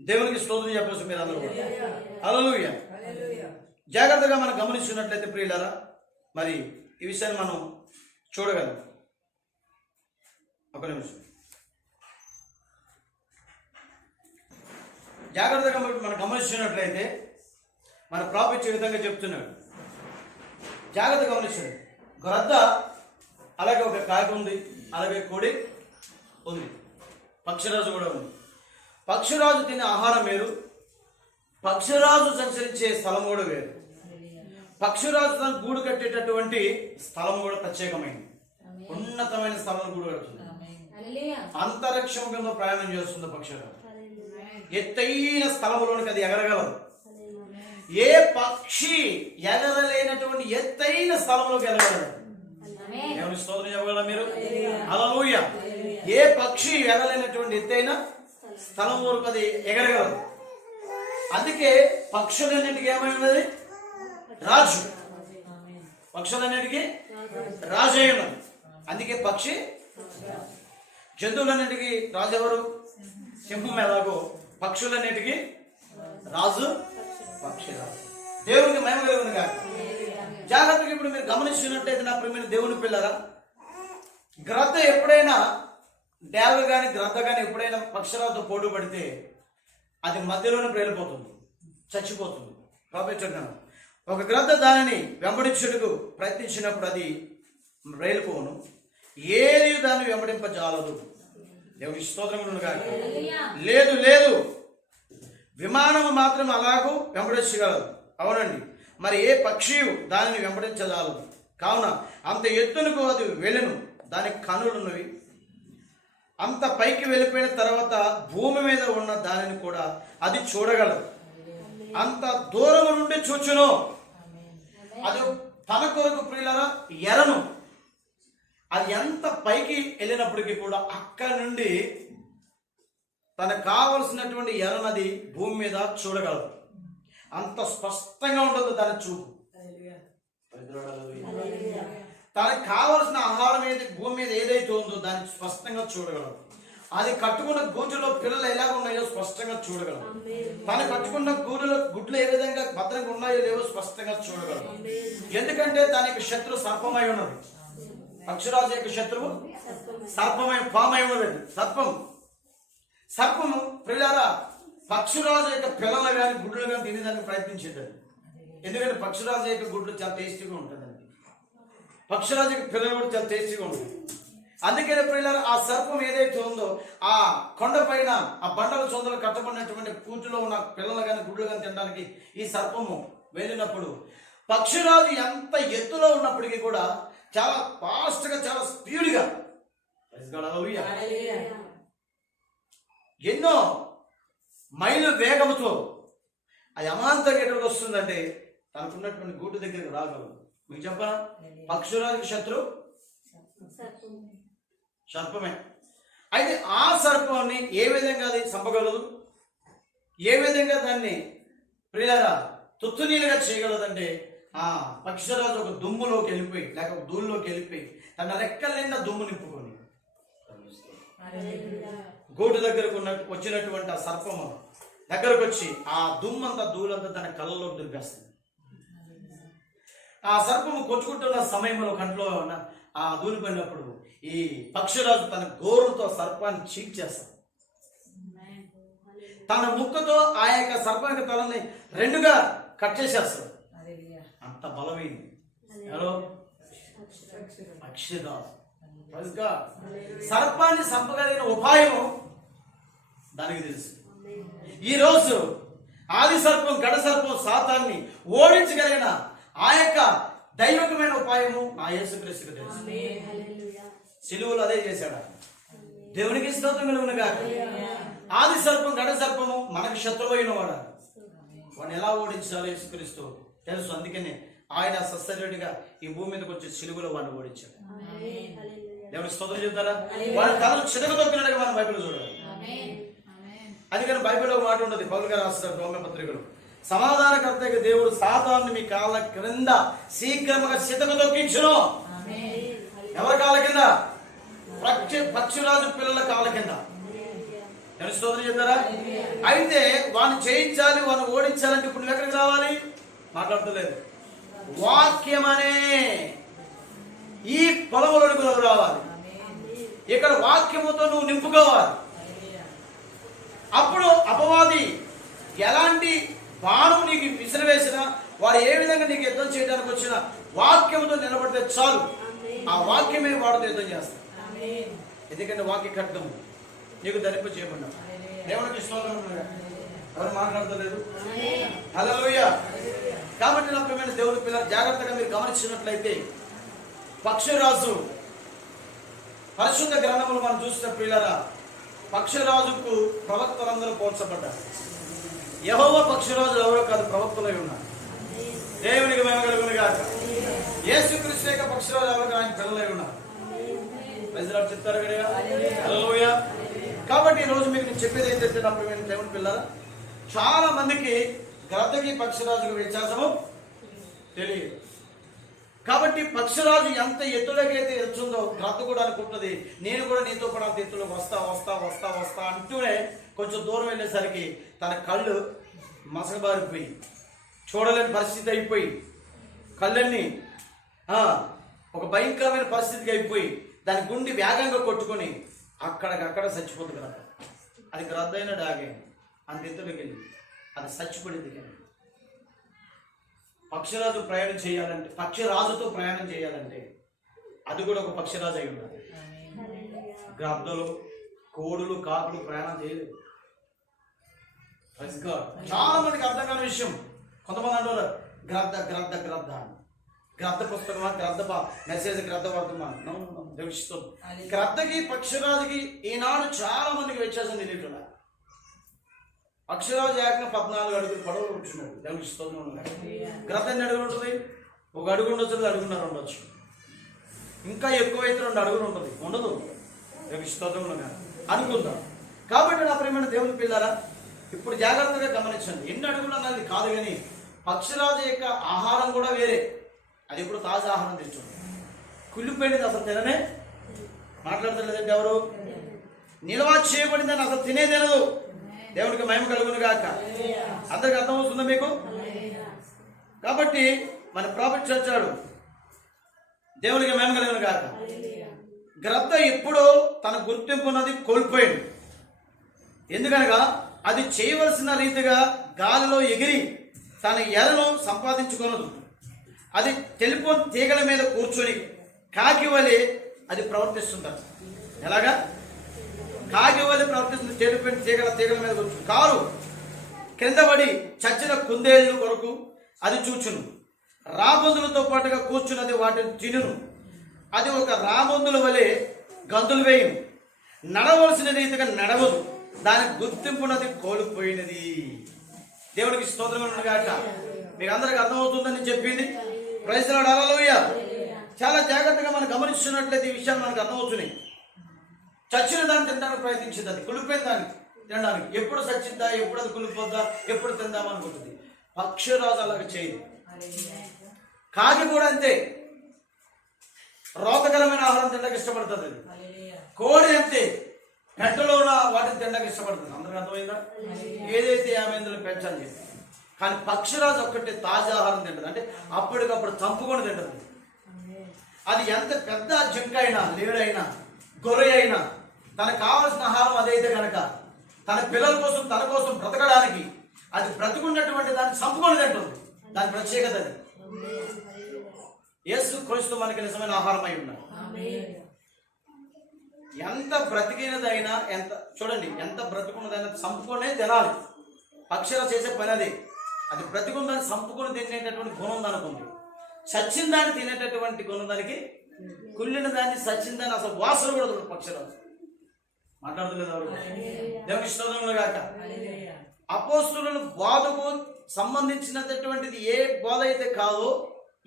దేవునికి స్తోత్రం చెప్పచ్చు మీరు అందరూ కూడా. హల్లెలూయా. జాగ్రత్తగా మనం గమనించున్నట్లయితే ప్రియులారా, మరి ఈ విషయాన్ని మనం చూడగలం. ఒక నిమిషం జాగ్రత్తగా మనం గమనించినట్లయితే మన ప్రాఫిట్ ఈ విధంగా చెప్తున్నాడు. జాగ్రత్తగా గమనించండి. గ్రద్ద, అలాగే ఒక కాకి ఉంది, అలాగే కోడి ఉంది, పక్షిరాజు కూడా ఉంది. పక్షిరాజు తినే ఆహారం వేరు, పక్షిరాజు సంచరించే స్థలం కూడా వేరు. పక్షిరాజు తన గూడు కట్టేటటువంటి స్థలం కూడా ప్రత్యేకమైనది, ఉన్నతమైన స్థలం గూడు కడుతుంది. అంతరిక్షం కింద ప్రయాణం చేస్తుంది పక్షిరాజు. ఎత్తైన స్థలములోనికి అది ఎగరగలదు. ఏ పక్షి ఎగరలేనటువంటి ఎత్తైన స్థలంలోకి ఎగరగలడు. ఎవరి స్తోత్రం చెప్పగలరా మీరు? హల్లెలూయా. ఏ పక్షి ఎగరలేనటువంటి ఎత్తైన స్థలం వరకు అది ఎగరగలదు. అందుకే పక్షులన్నిటికీ ఏమైనది? రాజు. పక్షులన్నిటికీ రాజు అయి ఉన్నది. అందుకే పక్షి. జంతువులన్నిటికీ రాజు ఎవరు? సింహం ఎలాగో పక్షులన్నిటికీ రాజు పక్షిరాజు. దేవునికి మహిమ కలుగును గాక. జాగ్రత్తగా ఇప్పుడు మీరు గమనించినట్టయితే నా ప్రియమైన దేవుని పిల్లరా, గ్రద్ద ఎప్పుడైనా, డేగ కానీ గ్రద్ద కానీ ఎప్పుడైనా పక్షిరాజుతో పోటీ పడితే అది మధ్యలోనే వెళ్ళిపోతుంది, చచ్చిపోతుంది. కాబట్టి ఒక గ్రద్ద దానిని వెంబడించుటకు ప్రయత్నించినప్పుడు అది రైలుపోను. ఏది దాన్ని వెంబడింపజాలదు. దేవుని స్తోత్రములు కాక. లేదు లేదు, విమానము మాత్రం అలాగూ వెంబడించగలదు. అవునండి, మరి ఏ పక్షి దానిని వెంబడించజాలదు. కావున అంత ఎత్తునకు అది వెళ్ళను, దానికి కనులున్నవి. అంత పైకి వెళ్ళిపోయిన తర్వాత భూమి మీద ఉన్న దానిని కూడా అది చూడగలదు. అంత దూరం నుండి చూచును. అది తన కొరకు ప్రియులారా ఎరను. అది ఎంత పైకి వెళ్ళినప్పటికీ కూడా అక్కడి నుండి తనకు కావలసినటువంటి ఎరనది భూమి మీద చూడగలదు. అంత స్పష్టంగా ఉండదు దాని చూపు. తనకు కావలసిన ఆహారం ఏది భూమి మీద ఏదైతే ఉందో దాన్ని స్పష్టంగా చూడగలదు. అది కట్టుకున్న గూటిలో పిల్లలు ఎలాగ ఉన్నాయో స్పష్టంగా చూడగలదు. తను కట్టుకున్న గుడ్లు ఏ విధంగా భద్రంగా ఉన్నాయో లేవో స్పష్టంగా చూడగలదు. ఎందుకంటే దానికి శత్రు సర్పమై ఉన్నది. పక్షిరాజు యొక్క శత్రువు సర్పమై పామై ఉన్నది. సర్పము ప్రియులారా పక్షిరాజు యొక్క పిల్లలు కానీ గుడ్లు కానీ తినేదానికి ప్రయత్నించేది. ఎందుకంటే పక్షిరాజు యొక్క గుడ్లు చాలా టేస్టీగా ఉంటుందండి. పక్షిరాజు యొక్క పిల్లలు కూడా చాలా టేస్టీగా ఉంటుంది. అందుకనే ప్రియులారా ఆ సర్పం ఏదైతే ఉందో ఆ కొండ పైన ఆ బండల చొందలు కట్టబడినటువంటి కూతులో ఉన్న పిల్లలు కానీ గుడ్లు కానీ తినడానికి ఈ సర్పము వెళ్ళినప్పుడు పక్షిరాజు ఎంత ఎత్తులో ఉన్నప్పటికీ కూడా చాలా ఫాస్ట్గా చాలా స్పీడ్గా ఎన్నో మైలు వేగంతో అది అమాంతంగా ఎక్కడికి వస్తుందంటే తనకున్నటువంటి గూటు దగ్గరికి రాగలదు. మీకు చెప్పనా, పక్షురాజుకి శత్రు సర్పమే. అయితే ఆ సర్పాన్ని ఏ విధంగా అది చంపగలదు, ఏ విధంగా దాన్ని ప్రియులారా తుత్తునీలుగా చేయగలదంటే ఆ పక్షిరాజు ఒక దుమ్ములోకి వెళ్ళిపోయి లేక ఒక దూళ్ళలోకి వెళ్ళిపోయి తన రెక్కల నిండా దుమ్ము నింపుకొని గూడు దగ్గరకు వచ్చినటువంటి ఆ సర్పము దగ్గరకు వచ్చి ఆ దుమ్మంతా ధూళంతా తన కళ్ళలోకి దులిపేస్తుంది. ఆ సర్పము కొట్టుకుంటున్న సమయంలో కంట్లో ఆ ధూళి పడినప్పుడు ఈ పక్షిరాజు తన గోరుతో సర్పాన్ని చీల్చేస్తాడు. తన ముక్కతో ఆ యొక్క సర్పం యొక్క తలని రెండుగా కట్ చేసేస్తాడు. అంత బలమైంది. హలో పక్షిరాజు సర్పాన్ని చంపగలిగిన ఉపాయము దానికి తెలుసు. ఈరోజు ఆది సర్పం గడ సర్పం సాతాన్ని ఓడించగలిగిన ఆ యొక్క దైవికమైన ఉపాయము ఆ యేసుక్రీస్తుకు తెలుసు. సిలువలో అదే చేశాడు. దేవునికి స్తోత్రం కలుగును గాక. ఆది సర్పం గడ సర్పము మనకు శత్రువైన వాడు. వాడిని ఎలా ఓడించాలో యేసుక్రీస్తు తెలుసు. అందుకనే ఆయన సశరీరుడిగా ఈ భూమి మీదకి వచ్చి సిలువలో వాడిని ఓడించాడు. దేవునికి స్తోత్రం చెప్తారా? వాడి తలను చితకదొక్కినట్టుగా మనం బైబిల్ చూడాలి. అందుకని బైబిల్లో మాట ఉండదు. పౌలు గారు రాస్తారు రోమా పత్రికలో, సమాధానకర్తగా దేవుడు సాతాను మీ కాళ్ళ క్రింద శీఘ్రముగా చితకదొక్కించును. ఎవరి కాళ్ళ కింద? పక్షిరాజు పిల్లల కాళ్ళ కింద. ఎవరి స్తోత్రం చెప్తారా? అయితే వాడిని జయించాలి, వాడిని ఓడించాలంటే ఇప్పుడు నువ్వు ఎక్కడికి రావాలి? మాట్లాడతలేదు. వాక్యమనే ఈ పొలములకు నువ్వు రావాలి. ఇక్కడ వాక్యముతో నువ్వు నింపుకోవాలి. అప్పుడు అపవాది ఎలాంటి బాణం నీకు విసిరివేసినా వాడు ఏ విధంగా నీకు యుద్ధం చేయడానికి వచ్చినా వాక్యంతో నిలబడితే చాలు. ఆ వాక్యమే వాడితో యుద్ధం చేస్తాడు. ఎందుకంటే వాక్య ఖడ్గం నీకు ధరింప చేయబడ్డా. దేవునికి స్తోత్రం. ఎవరు మాట్లాడతలేదు? హల్లెలూయా. కాబట్టి నా ప్రియమైన దేవుని పిల్లలు జాగ్రత్తగా మీరు గమనించినట్లయితే పక్షిరాజు పరిశుద్ధ గ్రంథములు మనం చూసిన పిల్లరా పక్షిరాజుకు ప్రవక్తలందరూ పోల్చబడ్డారు. యెహోవా పక్షిరాజు ఎవరో కాదు, ప్రవక్తలై ఉన్నారు. దేవునికి మహిమ కలుగును గాక. యేసుక్రీస్తు యొక్క పక్షిరాజు ఎవరో ఆయన పిల్లలై ఉన్నారు. ప్రజలు చెప్తారు కదా. హల్లెలూయా. కాబట్టి ఈరోజు మీకు నేను చెప్పేది ఏంటంటే నా ప్రియమైన దేవుని పిల్లరా చాలా మందికి గ్రద్దకి పక్షిరాజుకు వ్యత్యాసము తెలియదు. కాబట్టి పక్షిరాజు ఎంత ఎత్తులోకైతే వెళ్తుందో గ్రద్ద కూడా అనుకుంటుంది నేను కూడా నీతో కూడా అంత ఎత్తులోకి వస్తా వస్తా వస్తా వస్తా అంటూనే కొంచెం దూరం వెళ్ళేసరికి తన కళ్ళు మసకబారిపోయి చూడలేని పరిస్థితి అయిపోయి కళ్ళన్నీ ఒక భయంకరమైన పరిస్థితికి అయిపోయి దాని గుండె వేగంగా కొట్టుకొని అక్కడికక్కడ చచ్చిపోతుంది గ్రద్ద. అది గ్రద్ద అయినా డాగే అంత ఎత్తులోకి వెళ్ళి అది చచ్చిపోయింది. పక్షిరాజుతో ప్రయాణం చేయాలంటే అది కూడా ఒక పక్షిరాజు అయి ఉన్నది. గ్రద్దలు, కోడులు, కాకులు ప్రయాణం చేయలేదు. చాలా మందికి అర్థం కాని విషయం. కొంతమంది అంటారు గ్రద్ద గ్రద్ద గ్రద్ద అని. గ్రద్ద పుస్తకమా, గ్రద్ద మెసేజ్, గ్రద్ద వర్తమానం. గ్రద్దకి పక్షిరాజుకి ఈనాడు చాలా మందికి వ్యత్యాసం తెలియట్లా. పక్షిరాజు ఏకంగా 14 అడుగులు పొడవు కూర్చున్నాడు. దేవిస్తోంది. గ్రద్ద ఎన్ని అడుగులు ఉంటుంది? 1 అడుగు ఉండొచ్చు, 2 అడుగున్నర ఉండొచ్చు. ఇంకా ఎక్కువైతే 2 అడుగులు ఉంటుంది. ఉండదు. దేవిస్తోంది అనుకుందాం. కాబట్టి నా ప్రియమైన దేవుని పిల్లారా, ఇప్పుడు జాగ్రత్తగా గమనించండి. ఎన్ని అడుగులు అన్నది కాదు, కానీ పక్షిరాజు యొక్క ఆహారం కూడా వేరే. అది ఇప్పుడు తాజా ఆహారం తెచ్చుంది. కుళ్ళిపోయినది అసలు తిననే మాట్లాడతలేదంటే ఎవరు? నిల్వ చేయబడిందని అసలు తినే తినదు. దేవుడికి మహిమ కలుగును గాక. అందరికి అర్థమవుతుందా మీకు? కాబట్టి మన ప్రాఫిట్ చర్చాడు, దేవుడికి మహిమ కలుగును గాక. గ్రద్ద ఎప్పుడో తన గుర్తింపు ఉన్నది కోల్పోయింది. ఎందుకనగా అది చేయవలసిన రీతిగా గాలిలో ఎగిరి తన ఎలను సంపాదించుకున్నదు. అది టెలిఫోన్ తీగల మీద కూర్చొని కాకి వలె అది ప్రవర్తిస్తుంటారు. ఎలాగా? కాకి వలె ప్రవర్తిస్తుంది. టెలిఫోన్ తీగల మీద కూర్చుని కారు క్రింద పడి చచ్చిన కుందేళ్ళు కొరకు అది చూచును. రాబందులతో పాటుగా కూర్చున్నది వాటిని తినును. అది ఒక రాబందుల వలె గంతులు వేయును. నడవలసిన రీతిగా నడవదు. దానికి గుర్తింపున్నది కోల్పోయినది. దేవుడికి స్తోత్రం గాక. మీకు అందరికి అర్థమవుతుందని చెప్పింది. ప్రైజ్ లార్డ్, హల్లెలూయా. చాలా జాగ్రత్తగా మనం గమనించినట్లయితే ఈ విషయాలు మనకు అర్థమవుతున్నాయి. చచ్చిన దాన్ని తినడానికి ప్రయత్నించింది. అది కులిపోయిన దాన్ని తినడానికి. ఎప్పుడు చచ్చిందా, ఎప్పుడు అది కులిపోద్దా, ఎప్పుడు తిందామనుకుంటుంది. పక్షిరాజు అలాగే చేయదు. కాకి కూడా అంతే. రోగకరమైన ఆహారం తినడానికి ఇష్టపడుతుంది. కోడి అంతే. పెట్టలో ఉన్న వాటిని తినడానికి ఇష్టపడుతుంది. అందరికి అర్థమైందా? ఏదైతే ఆమె పెంచాలి చెప్పి. కానీ పక్షిరాజు ఒక్కటే తాజా ఆహారం తింటుంది. అంటే అప్పటికప్పుడు చంపుకొని తింటుంది. అది ఎంత పెద్ద జింక అయినా, లేడైనా, గొర్రె అయినా తనకు కావలసిన ఆహారం అదైతే కనుక తన పిల్లల కోసం, తన కోసం బ్రతకడానికి అది బ్రతుకున్నటువంటి దాన్ని చంపుకొని తింటుంది. దాని ప్రత్యేకత అది. యేసు క్రీస్తు మనకి నిజమైన ఆహారం అయి ఉన్నారు. ఎంత బ్రతికినదైనా, ఎంత చూడండి, ఎంత బ్రతుకున్నదైనా చంపుకొనే తినాలి. పక్షులు చేసే పని అది. అది బ్రతికుందని చంపుకొని తినేటటువంటి గుణం దానికి ఉంది. చచ్చిన దాన్ని తినేటటువంటి గుణం దానికి, కుళ్ళిన దాన్ని, చచ్చిన దాన్ని అసలు వాసన కూడా దొరకదు పక్షురాజు. మాట్లాడుతులేదు ఎవరు? దేవుని స్తోత్రములు గాక. అపోస్తుల బోధకు సంబంధించినటువంటిది ఏ బోధ అయితే కాదో,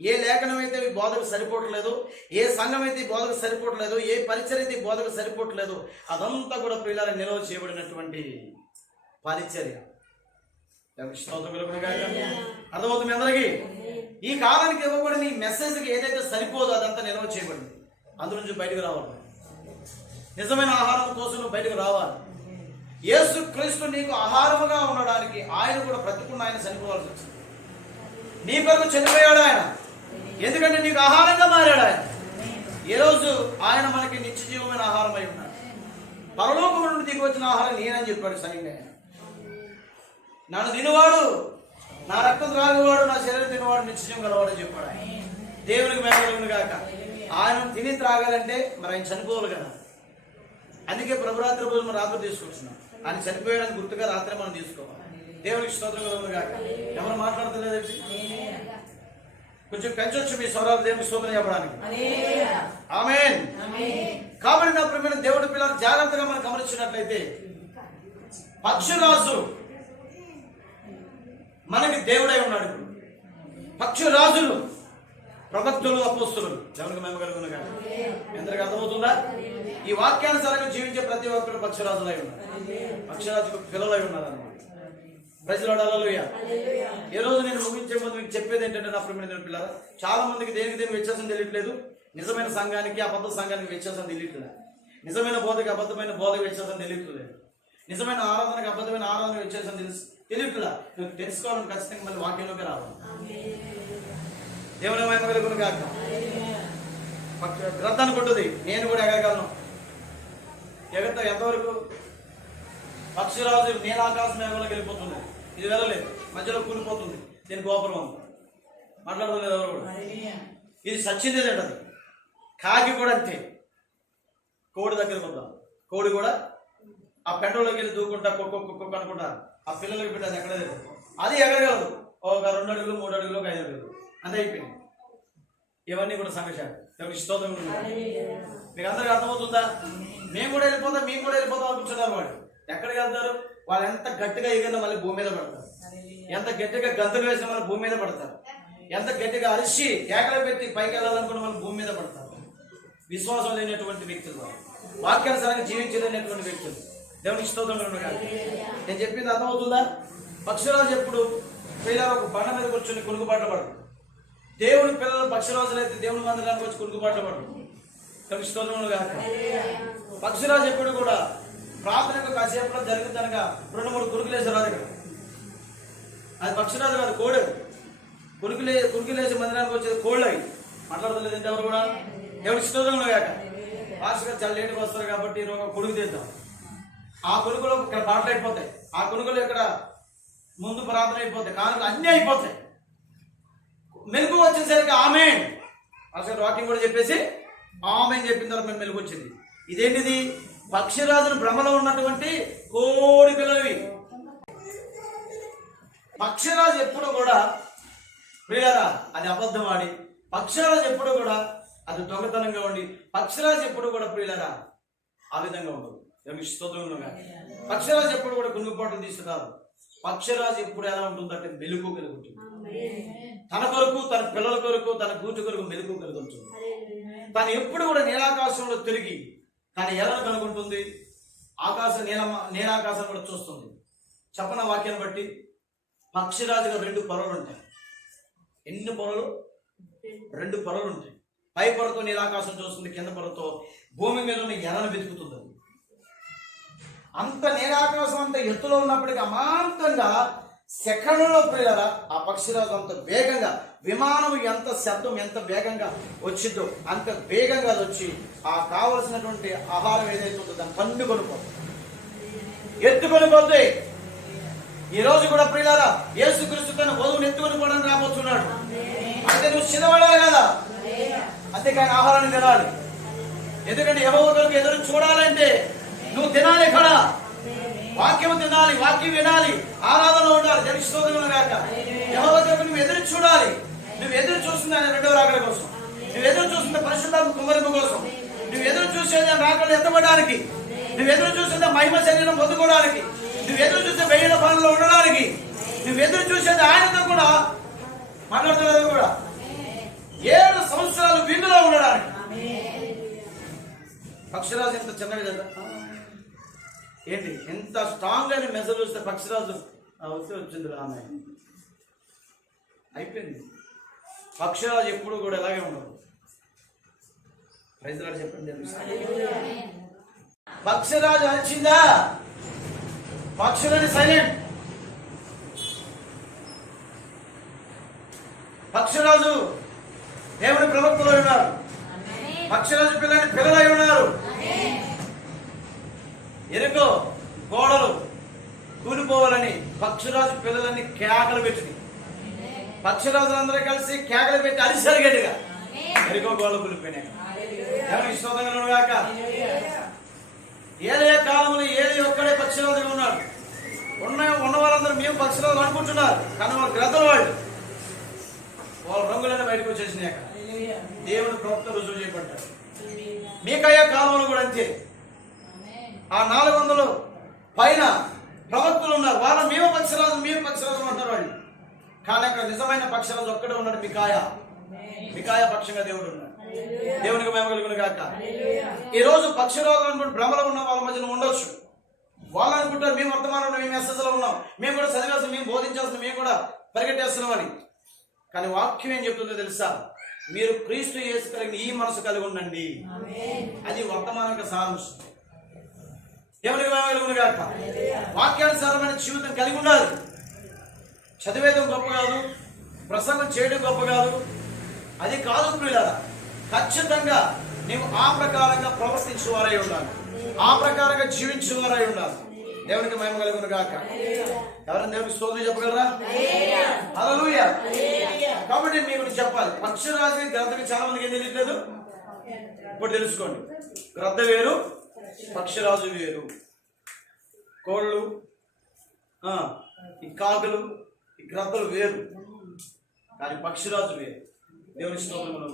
ఏ లేఖనం అయితే ఈ బోధకు సరిపోవట్లేదు, ఏ సంఘం అయితే ఈ బోధకు సరిపోవట్లేదు, ఏ పరిచర్య అయితే ఈ బోధకు సరిపోవట్లేదు, అదంతా కూడా ప్రియులారా నిల్వ చేయబడినటువంటి పరిచర్య. అర్థమవుతుంది అందరికీ? ఈ కాలానికి ఇవ్వబడిన ఈ మెసేజ్కి ఏదైతే సరిపోదో అదంతా నిల్వ చేయబడింది. అందులో నుంచి బయటకు రావాలి. నిజమైన ఆహారం కోసం నువ్వు బయటకు రావాలి. యేసు క్రీస్తు నీకు ఆహారముగా ఉండడానికి ఆయన కూడా బ్రతుకున్న ఆయన చనిపోవాల్సి వచ్చింది. నీ కొరకు చనిపోయాడు ఆయన. ఎందుకంటే నీకు ఆహారంగా మారాడు ఆయన. ఏ రోజు ఆయన మనకి నిత్య జీవమైన ఆహారం అయి ఉన్నాడు. పరలోకం నుండి దిగి వచ్చిన ఆహారం నేనని చెప్పాడు స్వయంగా ఆయన. నన్ను తినవాడు, నా రక్తం త్రాగేవాడు, నా శరీరం తినవాడు నిత్యం గలవాడు అని చెప్పాడు ఆయన. దేవునికి మేలును గాక. ఆయన తిని త్రాగాలంటే మరి ఆయన చనిపోవాలి కదా. అందుకే ప్రభురాత్రి భోజనం రాత్రి తీసుకొచ్చున్నాం. ఆయన చనిపోయాడని గుర్తుగా రాత్రి మనం తీసుకోవాలి. దేవునికి స్తోత్రం కలుగును గాక. ఎవరు మాట్లాడతలేదు? కొంచెం పెంచొచ్చు మీ స్వరాలు దేవునికి స్తోత్రం చెప్పడానికి. ఆమేన్. కాబట్టి నా ప్రియమైన దేవుడి పిల్లలు జాగ్రత్తగా మనం గమనించినట్లయితే పక్షిరాజు మనకి దేవుడై ఉన్నాడు. పక్షిరాజులు ప్రవక్తలు, అపోస్తులు. దేవునికి మహిమ కలుగును గాక. ఎందరికి అర్థమవుతుందా? ఈ వాక్యానుసారంగా జీవించే ప్రతి ఒక్కరు పక్షిరాజులై ఉన్నారు. పక్షిరాజుకు పిల్లలై ఉన్నారు అన్నమాట. ప్రైజ్ లార్డ్, హల్లెలూయా. ఈ రోజు నేను ముగించే ముందు మీకు చెప్పేది ఏంటంటే నా ప్రియమైన పిల్లలు, చాలా మందికి దేనికి వ్యత్యాసం తెలియట్లేదు. నిజమైన సంఘానికి, అబద్ధ సంఘానికి వ్యత్యాసం తెలియట్లేదు. నిజమైన బోధకి, అబద్ధమైన బోధకు వ్యత్యాసం తెలియట్లేదు. నిజమైన ఆరాధనకి, అబద్ధమైన ఆరాధన వ్యత్యాసం తెలియట్లా. నువ్వు తెలుసుకోవాలని ఖచ్చితంగా మళ్ళీ వాక్యంలోకి రావాలి. దేవుని మహిమ కలుగును గాక. గ్రద్ద అనుకుంటుంది నేను కూడా ఎగరగలను. ఎగరతా ఎంతవరకు? పక్షిరాజు నీలాకాశం మేఘంలోకి వెళ్ళిపోతుంది. ఇది వెళ్ళలేదు, మధ్యలో కూలిపోతుంది. దీని గోపురం ఉంది. మాట్లాడలేదు ఎవరు కూడా. ఇది సచ్చిందేదండి. అది కాకి కూడా అంతే. కోడి దగ్గరకు వద్దాం. కోడి కూడా ఆ పెండలోకి వెళ్ళి దూకుంటా కుక్క అనుకుంటారు. ఆ పిల్లలకి పెట్టాలి ఎక్కడ లేదు. అది ఎగరగలదు. ఒక 2 అడుగులు 3 అడుగులు 5 అడుగులు అంతే అయిపోయింది. ఇవన్నీ కూడా సంఘశాఖ స్తోత్రం. మీకు అందరికీ అర్థమవుతుందా? మేము కూడా వెళ్ళిపోతాం, మేము కూడా వెళ్ళిపోతాం అనుకుంటున్నారు. వాళ్ళు ఎక్కడికి వెళ్తారు? వాళ్ళు ఎంత గట్టిగా ఎగిరినా మళ్ళీ భూమి మీద పడతారు. ఎంత గట్టిగా గంతులు వేసినా మళ్ళీ భూమి మీద పడతారు. ఎంత గట్టిగా అరిచి కేకలు పెట్టి పైకి వెళ్ళాలనుకున్న వాళ్ళు భూమి మీద పడతారు. విశ్వాసం లేనటువంటి వ్యక్తులు, వాక్యానుసారంగా జీవించలేనటువంటి వ్యక్తులు. దేవునికి స్తోత్రం. నేను చెప్పింది అర్థమవుతుందా? పక్షిరాజు ఎప్పుడు పిల్లలు ఒక బండ మీద కూర్చొని కునుకుబాట్లు పడరు. దేవుని పిల్లలు పక్షిరాజులు అయితే దేవుని మందిరానికి వచ్చి కునుకుబాట్లు పడరు. దేవునికి స్తోత్రములు కాక. పక్షిరాజు ఎప్పుడు కూడా ప్రార్థనకు కాసేపులో జరుగుతుందనగా 2-3 కురుకులేసి రాదు. ఇక్కడ అది పక్షిరాజు కాదు, కోడే. కురుకులేసి మందిరానికి వచ్చేది కోళ్ళు. అవి మాట్లాడతలేదు ఎవరు కూడా. దేవునికి స్తోత్రములు కాక. భాషగా చాలా లేటుగా వస్తారు కాబట్టి కొడుకు తీద్దాం. ఆ కొడుకులో ఇక్కడ పాటలు అయిపోతాయి. ఆ కొడుకులు ఇక్కడ ముందు ప్రార్థన అయిపోతాయి. కానుకలు అన్నీ అయిపోతాయి. మెలుగు వచ్చేసరికి ఆమేన్ అసలు వాక్యం కూడా చెప్పేసి ఆమేన్ చెప్పిన తర్వాత మేము మెలుగు వచ్చింది. ఇదేంటిది? పక్షిరాజులు భ్రమలో ఉన్నటువంటి కోడి పిల్లవి. పక్షిరాజు ఎప్పుడు కూడా ప్రియులారా అది అబద్ధం ఆడి, పక్షిరాజు ఎప్పుడు కూడా అది దొంగతనంగా ఉండి, పక్షిరాజు ఎప్పుడు కూడా ప్రియులారా ఆ విధంగా ఉండదు. స్తోత్రంగా పక్షిరాజు ఎప్పుడు కూడా గుంగుపాట్లు తీసుకురాదు. పక్షిరాజు ఎప్పుడు ఎలా ఉంటుందంటే మెలుగు కలుగుతుంది. తన కొరకు, తన పిల్లల కొరకు, తన కూటు కొరకు మెలుగు కలుగుతుంది. తను ఎప్పుడు కూడా నీలాకాశంలో తిరిగి తను ఎలా కనుగొంటుంది? నీలాకాశం కూడా చూస్తుంది. చెప్పన వాక్యాన్ని బట్టి పక్షిరాజుగా 2 పొరలు ఉంటాయి. ఎన్ని పొరలు? 2 పొరలు ఉంటాయి. పై పొరతో నీలాకాశం చూస్తుంది, కింద పొరతో భూమి మీద ఉన్న ఎర్రను వెతుకుతుంది. అంత నీలాకాశం అంత ఎత్తులో ఉన్నప్పటికీ అమాంతంగా సెకండ్లో ప్రియులారా ఆ పక్షిరాజు అంత వేగంగా, విమానం ఎంత శబ్దం ఎంత వేగంగా వచ్చిందో అంత వేగంగా అది వచ్చి ఆ కావలసినటువంటి ఆహారం ఏదైతే ఉందో దాన్ని పన్నుకొనిపోతుంది, ఎత్తుకొనిపోతుంది. ఈ రోజు కూడా ప్రియులారా యేసుక్రీస్తు తన వధువును ఎత్తుకొనిపోవడానికి రాబోతున్నాడు. అంటే నువ్వు సిద్ధపడాలి కదా, అంతేకాని ఆహారాన్ని తినాలి. ఎందుకంటే యెహోవా కొరకు ఎదురు చూడాలంటే నువ్వు తినాలి. ఇక్కడ వాక్యం తినాలి, వాక్యం వినాలి, ఆరాధనలో ఉండాలి. జనిస్తోదములు గాక. యెహోవా కొరకు నువ్వు ఎదురు చూడాలి. నువ్వు ఎదురు చూస్తుంది ఆయన 2వ రాకడ కోసం, నువ్వు ఎదురు చూస్తుంది పరిశుద్ధాత్మ కుమ్మరింపు కోసం, నువ్వు ఎదురు చూసేది రాకడలు ఎత్తబడడానికి, నువ్వు ఎదురు చూసేది మహిమ శరీరం పొందుకోవడానికి, నువ్వు ఎదురు చూసే 1000 పనుల్లో ఉండడానికి, నువ్వు ఎదురు చూసేది ఆయనతో కూడా మాట్లాడుతున్నది కూడా 7 సంవత్సరాలు విందులో ఉండడానికి. పక్షిరాజు ఎంత చిన్నవి కదా, ఏంటి ఎంత స్ట్రాంగ్ అయిన మెసేజ్ వస్తే పక్షిరాజు వస్తే వచ్చింది ఆమె అయిపోయింది. పక్షిరాజు ఎప్పుడు కూడా ఇలాగే ఉండదు. ప్రైజ్లాడు చెప్పండి. పక్షిరాజు అరిచిందా? పక్షులని సైలెంట్. పక్షిరాజు దేవుని ప్రవక్తలో ఉన్నారు. పక్షిరాజు పిల్లలై ఉన్నారు. ఎరుకో గోడలు కూలిపోవాలని పక్షిరాజు పిల్లలన్నీ కేకలు పెట్టింది. పక్షిరాజులందరూ కలిసి కేకలు పెట్టి అరిసారు గట్టిగా. ఎరుకో గోడలు కూలిపోయినాయి. ఎవరికి స్తోత్రం గాక. ఏలే కాలంలో ఏలి ఒక్కడే పక్షిరాజుగా ఉన్నాడు. ఉన్న వాళ్ళందరూ మేము పక్షిరాజులు అనుకుంటున్నారు, కానీ వాళ్ళ గ్రద్దలు వాళ్ళ రంగులన్నీ బయటకు వచ్చేసినాయి. దేవుని ప్రవక్త రుజువు చేయబడ్డాడు. మీకయ్యా కాలంలో కూడా అంతే. ఆ 400 పైన ప్రవక్తలు ఉన్నారు. వాళ్ళు మేము పక్షిరాజు అంటారు వాళ్ళు. కానీ అక్కడ నిజమైన పక్షిరాజు ఒక్కడే ఉన్నాడు, మికాయ పక్షంగా దేవుడు ఉన్నాడు. దేవునికి మహిమ కలుగును గాక. ఈ రోజు పక్షిరాజు అనుకుంటే భ్రమలో ఉన్న వాళ్ళ మధ్యన ఉండొచ్చు. వాళ్ళు అనుకుంటారు మేము వర్తమానంలో, మేము మెసేజ్లో ఉన్నాం, మేము కూడా చదివేస్తాం, మేము బోధించేస్తాం, మేము కూడా పరిగెట్టేస్తున్నాం అని. కానీ వాక్యం ఏం చెప్తుందో తెలుసా? మీరు క్రీస్తు యేసు కలిగిన ఈ మనసు కలిగి ఉండండి. అది వర్తమానిక సారాంశం. దేవునికి మహిమ కలుగును గాక. వాక్యానుసారమైన జీవితం కలిగి ఉండాలి. చదివేయడం గొప్ప కాదు, ప్రసంగం చేయడం గొప్ప కాదు, అది కాదు ప్రియులారా. ఖచ్చితంగా నీవు ఆ ప్రకారంగా ప్రవర్తించేవారై ఉండాలి, ఆ ప్రకారంగా జీవించేవారై ఉండాలి. దేవునికి మహిమ కలుగును గాక. ఎవరైనా దేవునికి స్తోత్రం చెప్పగలరా? హల్లెలూయా. కాబట్టి మీకు చెప్పాలి, పక్షిరాజు గ్రంథకి చాలా మందికి ఏం తెలియట్లేదు. ఇప్పుడు తెలుసుకోండి, గ్రద్ద వేరు, పక్షిరాజు వేరు. కోళ్ళు, ఈ కాకులు, ఈ గ్రద్దలు వేరు, కానీ పక్షిరాజు వేరు. దేవుని స్తోత్రములు.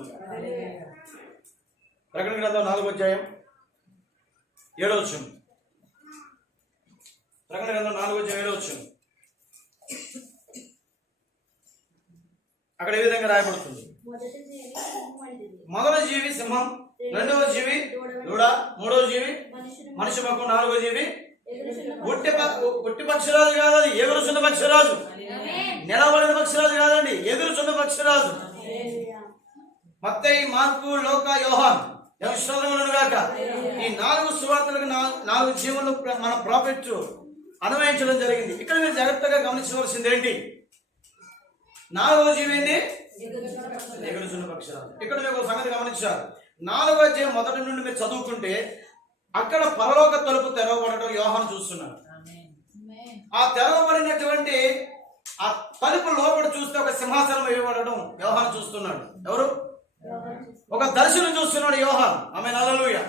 ప్రకటన గ్రంథం 4వ అధ్యాయం 7వ వచనం. ప్రకటన గ్రంథం 4వ అధ్యాయం 7వ వచనం. అక్కడ ఏ విధంగా రాయబడుతుంది? మొదటి జీవి సింహం, రెండవ జీవి దూడ, మూడవ జీవి మనిషి ముఖం, నాలుగవ జీవి ఒట్టి పక్షిరాజు కాదు, అది ఎగురుచున్న పక్షిరాజు. నిలబడిన పక్షిరాజు కాదండి, ఎగురుచున్న పక్షిరాజు. మత్తయి, మార్కు, లూకా, యోహాన్ గాక ఈ 4 సువార్తలకు 4 జీవులు మన ప్రాఫిట్ అన్వయించడం జరిగింది. ఇక్కడ మీరు జాగ్రత్తగా గమనించవలసింది ఏంటి? 4వ జీవి ఏంటి? ఎగురుచున్న పక్షిరాజు. ఇక్కడ మీకు ఒక సంగతి గమనించారు. 4వ అధ్యాయం మొదటి నుండి మీరు చదువుకుంటే అక్కడ పరలోక తలుపు తెరవబడటం యోహాను చూస్తున్నాడు. ఆ తెరవబడినటువంటి ఆ తలుపు లోపల చూస్తే ఒక సింహాసనం వేయబడడం యోహాను చూస్తున్నాడు. ఎవరు? ఒక దర్శనం చూస్తున్నాడు యోహాను. ఆమేన్, హల్లెలూయా.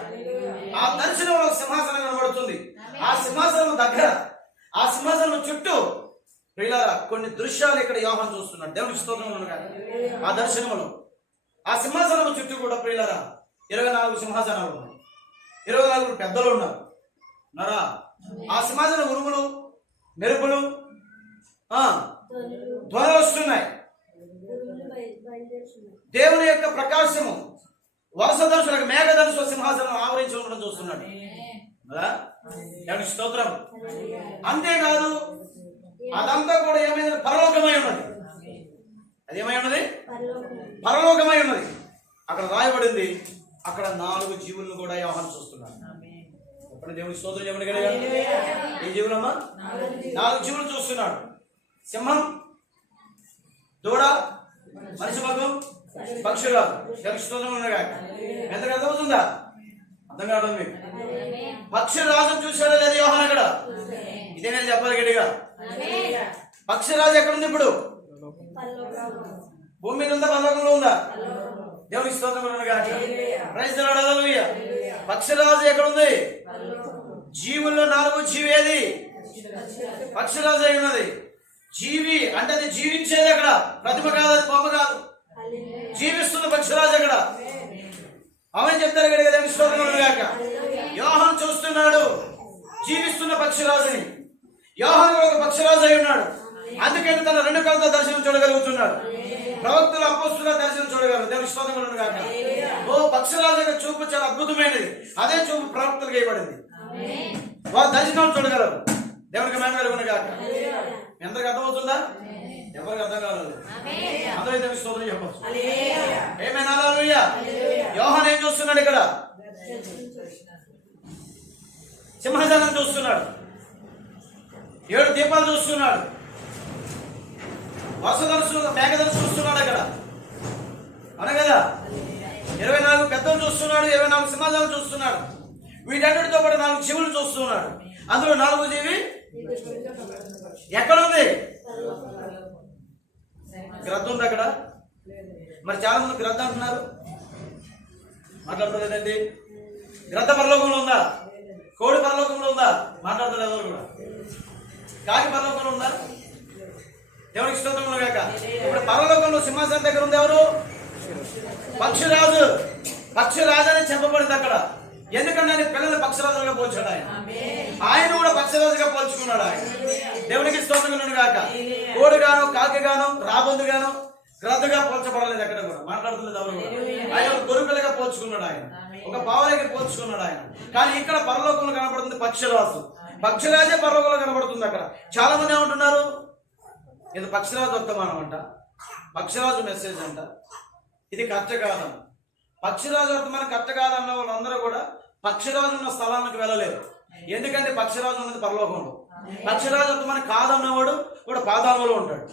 ఆ దర్శనంలో ఒక సింహాసనం కనబడుతుంది. ఆ సింహాసనం దగ్గర, ఆ సింహాసనం చుట్టూ ప్రియులారా కొన్ని దృశ్యాలు ఇక్కడ యోహాను చూస్తున్నాడు. దేవునికి స్తోత్రం గాక. ఆ దర్శనంలో ఆ సింహాసనం చుట్టూ కూడా ప్రియులారా 24 సింహాసనాలు ఉన్నాయి. 24 పెద్దలు ఉన్నారు. ఆ సింహాసనం ఉరుములు, మెరుపులు, ధ్వనులు వస్తున్నాయి. దేవుని యొక్క ప్రకాశము వరుస దర్శనం, మేఘదర్శన సింహాసనం ఆవరించి ఉండడం చూస్తున్నాడు. దేవునికి స్తోత్రం. అంతేకాదు అదంతా కూడా ఏమైంది? పరలోకమై ఉన్నది. అదేమై ఉన్నది? పరలోకమై ఉన్నది. అక్కడ రాయబడింది. అక్కడ 4 జీవులను కూడా యోహాను చూస్తున్నాడు. దేవుని స్తోత్రం చెప్పండి కదా. ఏ జీవులమ్మా? 4 జీవులు చూస్తున్నాడు. సింహం, దూడ, మనిషి ముఖం, పక్షిరాజు. దేవుని స్తోత్రం ఉండగా ఎంతకు అర్థమవుతుందా? అర్థం కావడం మీకు. పక్షిరాజు చూశాడా లేదా యోహాను అక్కడ? ఇదే నేను చెప్పాలి గట్టిగా. పక్షిరాజు ఎక్కడుంది ఇప్పుడు? భూమి మీద ఉందా? పరలోకంలో ఉందా? దేవునికి స్తోత్రం ఉండగా. ప్రైజ్ ది లార్డ్, హల్లెలూయా. పక్షిరాజు ఎక్కడుంది? జీవుల్లో 4వ జీవి ఏది? పక్షిరాజు అయి ఉన్నది. జీవి అంటే అది జీవించేది. అక్కడ ప్రతిమ కాదు, అది బొమ్మ కాదు, జీవిస్తున్న పక్షిరాజు అక్కడ. ఆమె చెప్తారు కదా. దేవునికి స్తోత్రం ఉండగాక. యోహాను చూస్తున్నాడు జీవిస్తున్న పక్షిరాజుని. యోహాను ఒక పక్షిరాజు అయి ఉన్నాడు. అందుకని తన 2 కళ్ళతో దర్శనం చూడగలుగుతున్నాడు. ప్రవక్తలు, అపోస్తుల దర్శనం చూడగలరు. దేవుని స్తోత్రం ఉండగాక. ఓ పక్షిరాజు యొక్క చూపు చాలా అద్భుతమైనది. అదే చూపు ప్రవక్తలకు ఇవ్వబడింది. వారు దర్శనం చూడగలరు. దేవునికి మహిమ కలుగును గాక. ఎంతకు అర్థమవుతుందా? ఎవరికి అర్థం కావాలి? అందరూ దేవుని స్తోత్రం చెప్పచ్చు. ఆమేన్, హల్లెలూయా. యోహాను ఏం చూస్తున్నాడు? ఇక్కడ సింహాసనం చూస్తున్నాడు. 7 దీపాలు చూస్తున్నాడు. మేఘదర్శనం చూస్తున్నాడు అక్కడ. అవునా కదా? 24 పెద్దలు చూస్తున్నాడు. 24 సింహాసనాలు చూస్తున్నాడు. వీటన్నిటితో పాటు 4 జీవులు చూస్తున్నాడు. అందులో 4వ జీవి ఎక్కడుంది? గ్రద్ద ఉంది అక్కడ. మరి చాలా మంది గ్రద్ద అంటున్నారు, మాట్లాడలేదండి. గ్రద్ద పరలోకంలో ఉందా? కోడి పరలోకంలో ఉందా? మాట్లాడలేదు ఎవరు కూడా. కాకి పరలోకంలో ఉందా? దేవునికి స్తోత్రం గాక. ఇప్పుడు పరలోకంలో సింహాసనం దగ్గర ఉంది ఎవరు? పక్షిరాజు. పక్షిరాజు అని చెప్పబడింది అక్కడ. ఎందుకంటే ఆయన పిల్లల్ని పక్షిరాజులుగా పోల్చాడు. ఆయన కూడా పక్షిరాజుగా పోల్చుకున్నాడు. ఆయన దేవునికి స్తోత్రం గాక. కోడిగాను, కాకిగాను, రాబందుగాను, గ్రద్దగా పోల్చబడలేదు ఎక్కడ కూడా. మాట్లాడుతున్నది ఎవరు కూడా. ఆయన ఒక గొర్రెపిల్లగా పోల్చుకున్నాడు. ఆయన ఒక పావులకి పోల్చుకున్నాడు. ఆయన కానీ ఇక్కడ పరలోకంలో కనబడుతుంది పక్షిరాజు. పక్షిరాజే పరలోకంలో కనబడుతుంది అక్కడ. చాలా మంది ఏమంటున్నారు? ఇది పక్షిరాజు వర్తమానం అంట, పక్షిరాజు మెసేజ్ అంట. ఇది కరెక్ట్ కాదన్న. పక్షిరాజు వర్తమానం కరెక్ట్ కాదన్న వాళ్ళందరూ కూడా పక్షిరాజు ఉన్న స్థలానికి వెళ్ళలేరు. ఎందుకంటే పక్షిరాజు ఉన్నది పరలోకంలో. పక్షిరాజు వర్తమానం కాదన్నవాడు కూడా పాతాళంలో ఉంటాడు.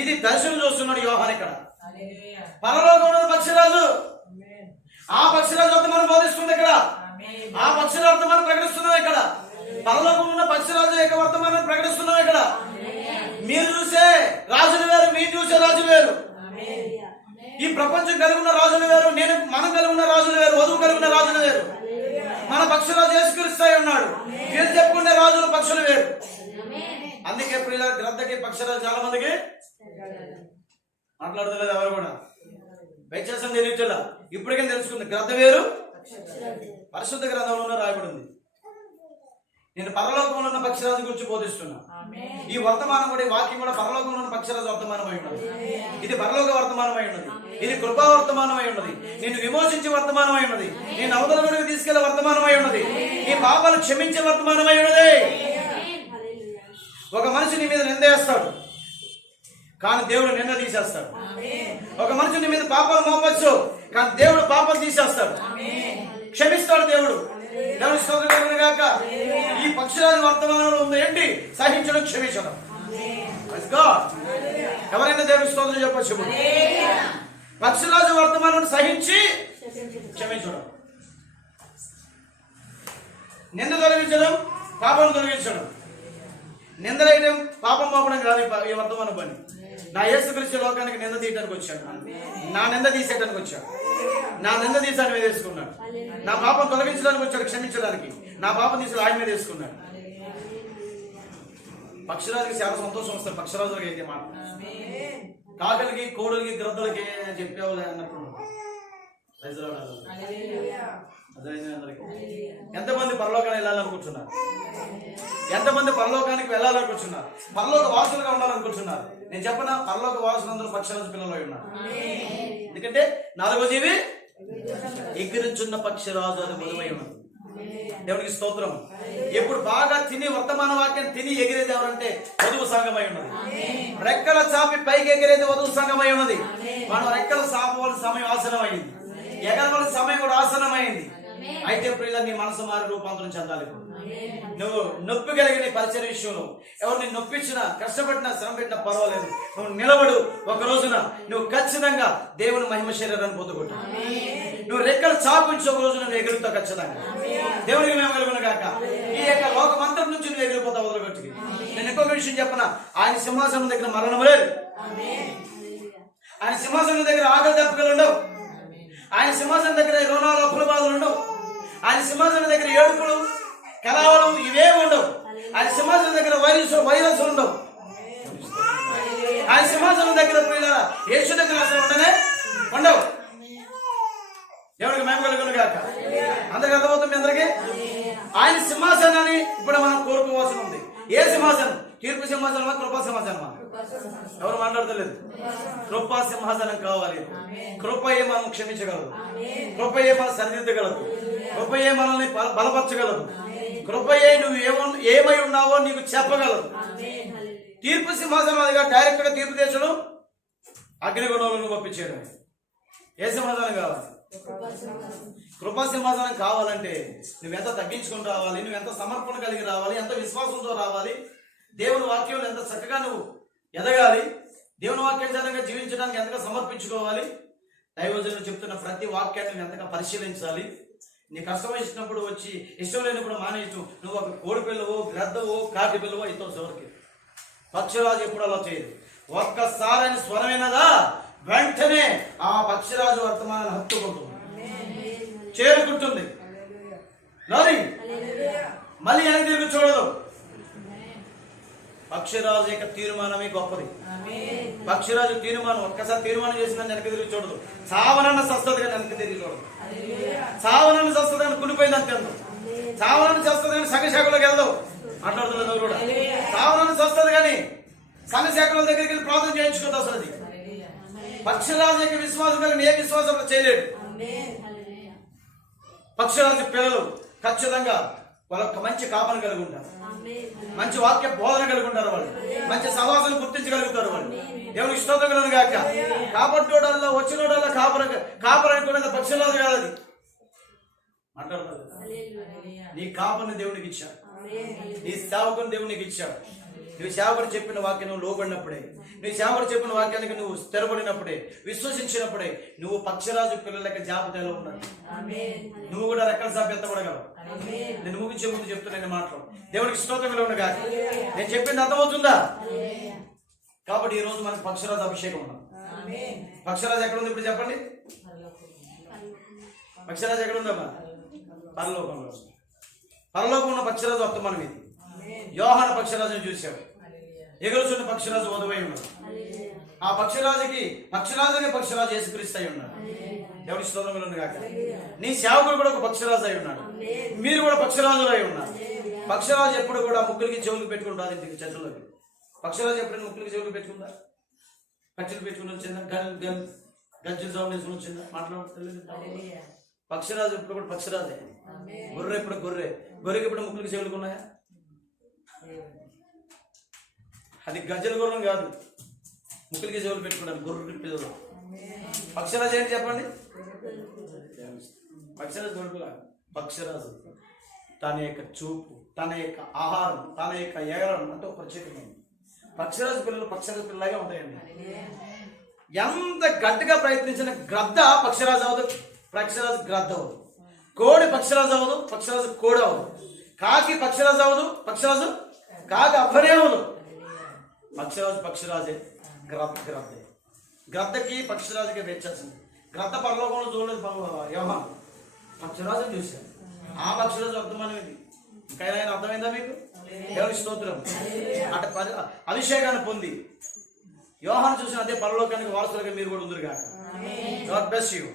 ఇది దర్శనం చూస్తున్నాడు యోహాను ఇక్కడ. పరలోకంలో పక్షిరాజు, ఆ పక్షిరాజు వర్తమానం బోధిస్తుంది ఇక్కడ. ఆ పక్షిరాజు వర్తమానం ప్రకటిస్తున్నాం ఇక్కడ. పరలోకంలో ఉన్న పక్షిరాజు యొక్క వర్తమానం ప్రకటిస్తున్నాం ఇక్కడ. మీరు చూసే రాజులు వేరు, మీరు చూసే రాజు వేరు. ఈ ప్రపంచం కలిగి ఉన్న రాజులు వేరు, మనం కలిగి ఉన్న రాజులు వేరు, వధువు కలిగి ఉన్న రాజులు వేరు. మన పక్షరాజు యేసుక్రీస్తు ఉన్నాడు. వీళ్ళు చెప్పుకునే రాజుల పక్షులు వేరు. అందుకే ప్రియుల గ్రద్దకి పక్షరాజు చాలా మందికి మాట్లాడతలేదు ఎవరు కూడా. వ్యత్యాసం తెలియట్లా. ఇప్పటికే తెలుసుకుంది. గ్రద్ద వేరు పరిశుద్ధ గ్రంథంలో రాయబడి ఉంది. నేను పరలోకంలో ఉన్న పక్షరాజు గురించి బోధిస్తున్నా. ఈ వర్తమానం కూడా, ఈ వాక్యం కూడా పరలోకంలో ఉన్న పక్షరాజు వర్తమానమై ఉన్నది. ఇది పరలోక వర్తమానమై ఉన్నది. ఇది కృపా వర్తమానమై ఉన్నది. నేను విమోచించే వర్తమానమై ఉన్నది. నేను అవతల వరకు తీసుకెళ్లే వర్తమానమై ఉన్నది. ఈ పాపాలు క్షమించే వర్తమానమై ఉన్నది. ఒక మనిషి నీ మీద నిందేస్తాడు, కానీ దేవుడు నింద తీసేస్తాడు. ఒక మనిషి నీ మీద పాపాలు మోపచ్చు, కానీ దేవుడు పాపం తీసేస్తాడు, క్షమిస్తాడు దేవుడు. దేవుని స్తోత్రం గాక. ఈ పక్షరాజు వర్తమానంలో ఉంది ఏంటి? సహించడం, క్షమించడం. ఎవరైనా దేవుని స్తోత్రం చెప్పచ్చు. పక్షరాజు వర్తమానం సహించి క్షమించడం, నింద తొలగించడం, పాపం తొలగించడం. నిందలేయడం, పాపం మోపడం కాదు ఈ వర్తమాన పని. నా యేసుక్రీస్తు లోకానికి నింద తీయడానికి వచ్చాడు. నా నింద తీసేయడానికి వచ్చాడు. నా నింద తీసి ఆయన మీద వేసుకున్నాడు. నా పాపం తొలగించడానికి వచ్చాడు, క్షమించడానికి. నా పాపం తీసి ఆయన మీద వేసుకున్నాడు. పక్షరాజుకి చాలా సంతోషం వస్తారు. పక్షరాజులకి అయితే మాట కాకలకి, కోడులకి, గ్రద్దలకి చెప్పేవాళ్ళు అన్నప్పుడు ఎంతమంది పరలోకానికి వెళ్ళాలనుకుంటున్నారు? ఎంతమంది పరలోకానికి వెళ్ళాలనుకుంటున్నారు? పరలోక వాసులుగా ఉండాలనుకుంటున్నారు? నేను చెప్పనా, పరలోక వాసులందరూ పక్షరాజు పిల్లలు ఉన్నారు. ఎందుకంటే 4వ జీవి ఎగిరించున్న పక్షరాజు అది మధుమై ఉన్నది. దేవునికి స్తోత్రం. ఇప్పుడు బాగా తిని వర్తమాన వాక్యం తిని ఎగిరేది ఎవరంటే వధువు సంఘమై ఉన్నది. రెక్కల చాపి పైకి ఎగిరేది వధువు సంఘమై ఉన్నది. మనం రెక్కల చాపవలసిన సమయం ఆసనమైంది. ఎగరవలసిన సమయం కూడా ఆసనమైంది. అయితే ప్రియుల నీ మనసు మారి రూపాంతరం చెందాలి. నువ్వు నొప్పి కలిగిన పరిచయ విషయంలో ఎవరిని నొప్పించినా, కష్టపడినా, శ్రమ పెట్టినా పర్వాలేదు. నువ్వు నిలబడు. ఒక రోజున నువ్వు ఖచ్చితంగా దేవుని మహిమ శరీరాన్ని పొందుకుంటా. నువ్వు రెక్కలు చాపించి ఒక రోజున నువ్వు ఎగురుతావు ఖచ్చితంగా. దేవునికి మేము కలుగును గాక. ఈ యొక్క లోకమంతటి నుంచి నువ్వు ఎగిరిపోతావు వదలగొట్టుకి. నేను ఇంకొక విషయం చెప్పనా, ఆయన సింహాసనం దగ్గర మరణం లేదు. ఆయన సింహాసనం దగ్గర ఆకలి దెబ్బలు ఉండవు. ఆయన సింహాసనం దగ్గర రుణాలు, అప్పుల బాధలు ఉండవు. ఆయన సింహాసనం దగ్గర ఏడుపులు, కలవలు ఇవే ఉండవు. ఆయన సింహాసనం దగ్గర వైరస్ ఉండవు. ఆయన సింహాసనం దగ్గర యేసు దగ్గర అసలు ఉండవు. దేవుడికి మేము కలుగును గాక. అందరికి అర్థమవుతుంది మీ అందరికీ? ఆయన సింహాసనాన్ని ఇప్పుడు మనం కోరుకోవాల్సి ఉంది. ఏ సింహాసనం? తీర్పు సింహాసనమా, కృపా సింహాసనమా? ఎవరు మాట్లాడతలేదు. కృపా సింహాసనం కావాలి. కృపయే మనం క్షమించగలదు. కృపయే మనం సరిదిద్దగలదు. కృపయే మనల్ని బలపరచగలదు. కృపయే నువ్వు ఏమై ఉన్నావో నీకు చెప్పగలదు. తీర్పు సింహాసనం అదిగా డైరెక్ట్ గా తీర్పు దేశంలో అగ్నిగుణాలను పంపించాడు. ఏ సింహాసనం కావాలి? కృపా సింహాసనం కావాలంటే నువ్వెంత తగ్గించుకుని రావాలి, నువ్వెంత సమర్పణ కలిగి రావాలి, ఎంత విశ్వాసంతో రావాలి, దేవుని వాక్యంలో ఎంత చక్కగా నువ్వు ఎదగాలి, దేవుని వాక్యానుసారంగా జీవించడానికి ఎంతగా సమర్పించుకోవాలి, దైవజనులు చెప్తున్న ప్రతి వాక్యాన్ని నువ్వు ఎంతగా పరిశీలించాలి. నీ కష్టం ఇచ్చినప్పుడు వచ్చి, ఇష్టం లేనప్పుడు మానేయచ్చు. నువ్వు ఒక కోడి పిల్లవో, గ్రద్దవో, కాకి పిల్లవో ఇతో చివరికి. పక్షిరాజు ఎప్పుడు అలా చేయదు. ఒక్కసారి స్వరమైనదా వెంటనే ఆ పక్షిరాజు వర్తమానాన్ని హత్తుకుంటుంది, చేరుకుంటుంది. మళ్ళీ వెనక్కి తిరిగి చూడదు. పక్షిరాజు యొక్క తీర్మానమే గొప్పది. పక్షిరాజు తీర్మానం ఒక్కసారి తీర్మానం చేసిందని వెనక్కి తిరిగి చూడదు. చావనన్న సస్తది కానీ వెనక్కి తిరిగి చూడదు. చావనన్న సస్తది కానీ కుళ్ళిపోయింది అంతే. చావనన్న చేస్తుంది కానీ సంఘశాఖలోకి వెళ్దావు. మాట్లాడుతున్నారు కూడా. చావనన్న సస్తది కానీ సంఘశాఖల దగ్గరికి వెళ్ళి ప్రార్థన చేయించుకుంటా వస్తుంది. పక్షిరాజు యొక్క విశ్వాసం కలిగిన ఏ విశ్వాసం చేయలేడు. పక్షిరాజు పిల్లలు ఖచ్చితంగా వాళ్ళొక్క మంచి కాపన కలిగి ఉంటారు. మంచి వాక్య బోధన కలిగి ఉంటారు. వాళ్ళు మంచి సహవాసం గుర్తించగలుగుతారు. వాళ్ళు దేవునికి స్తోత్రం కలుగును గాక. కాపట్టోడల్లా వచ్చినోడల్లా కాపరనుకునేది పక్షిరాజు కాదు. అది మాట్లాడుతుంది. నీ కాపని దేవునికి ఇచ్చాడు. నీ సేవకుని దేవునికి ఇచ్చాడు. నువ్వు సేవకుడు చెప్పిన వాక్యం నువ్వు లోబడినప్పుడే, నువ్వు సేవకుడు చెప్పిన వాక్యానికి నువ్వు స్థిరపడినప్పుడే, విశ్వసించినప్పుడే నువ్వు పక్షిరాజు పిల్లలకి జాబితాలో ఉన్నాడు. నువ్వు కూడా రెక్కల సాపి ఎత్తబడగలవు. నేను ముగించే ముందు చెప్తున్నాను మాటలు. దేవుడికి స్తోత్రం కలుగును గాక. నేను చెప్పింది అర్థమవుతుందా? కాబట్టి ఈ రోజు మనకు పక్షిరాజు అభిషేకం ఉన్నాం. పక్షరాజు ఎక్కడ ఉంది ఇప్పుడు చెప్పండి? పక్షరాజు ఎక్కడ ఉందమ్మా? పరలోకంలో. పరలోకం ఉన్న పక్షరాజు వర్తమానం ఇది. యోహాన పక్షరాజుని చూశాడు. ఎగురుచున్న పక్షరాజు వధువై ఉన్నాడు. ఆ పక్షరాజుకి పక్షరాజు యేసుక్రీస్తు అయి ఉన్నాడు. దేవుని స్తోత్రములు గాక. నీ సేవకుడు కూడా ఒక పక్షరాజు అయి ఉన్నాడు. మీరు కూడా పక్షరాజులు అయి ఉన్నారు. పక్షరాజు ఎప్పుడు కూడా ముక్కులకి చెవులు పెట్టుకుంటారు. ఇంటికి చెట్లలోకి పక్షరాజు ఎప్పుడైనా ముక్కులకి చెవులు పెట్టుకుందా? కట్టెలు పెట్టుకుని వచ్చిందా? గజ్జలు సౌండ్ వేసుకుని వచ్చిందా? మాట్లాడుతుంది. పక్షరాజు ఎప్పుడు కూడా పక్షరాజే. గొర్రె ఎప్పుడు గొర్రెకి ఎప్పుడు ముక్కులకి చెవులు ఉన్నాయా? అది గజ్జల గుర్రం కాదు, ముక్కులకి చెవులు పెట్టుకోవడానికి గొర్రె పిల్లలు. పక్షరాజు ఏంటి చెప్పండి? పక్షరాజు గొడుగులా. పక్షరాజు తన యొక్క చూపు, తన యొక్క ఆహారం, తన యొక్క ఎగరం అంటే ఒక ప్రత్యేకమైనది. పక్షరాజు పిల్లలాగా ఉంటాయండి. ఎంత గట్టిగా ప్రయత్నించిన గ్రద్ద పక్షరాజు అవ్వదు, పక్షరాజు గ్రద్ద అవ్వదు. కోడి పక్షరాజు అవ్వదు, పక్షరాజు కోడి అవ్వదు. కాకి పక్షరాజు అవ్వదు, పక్షరాజు కాకి అవ్వనే అవ్వదు. పక్షరాజే, గ్రద్దే. గ్రద్దకి పక్షరాజుకి వ్యత్యాసం. గ్రద్ద పరలోకంలో చూడలేదు యోహాను, పక్షరాజుని చూశాను. ఆ పక్షరాజు వర్తమానం ఇది. ఇంకా అర్థమైందా మీకు? దేవుని స్తోత్రం. అంటే అభిషేకాన్ని పొంది యోహాను చూసిన అదే పరలోకానికి వారసులుగా మీరు కూడా ఉందిరుగా. God bless you.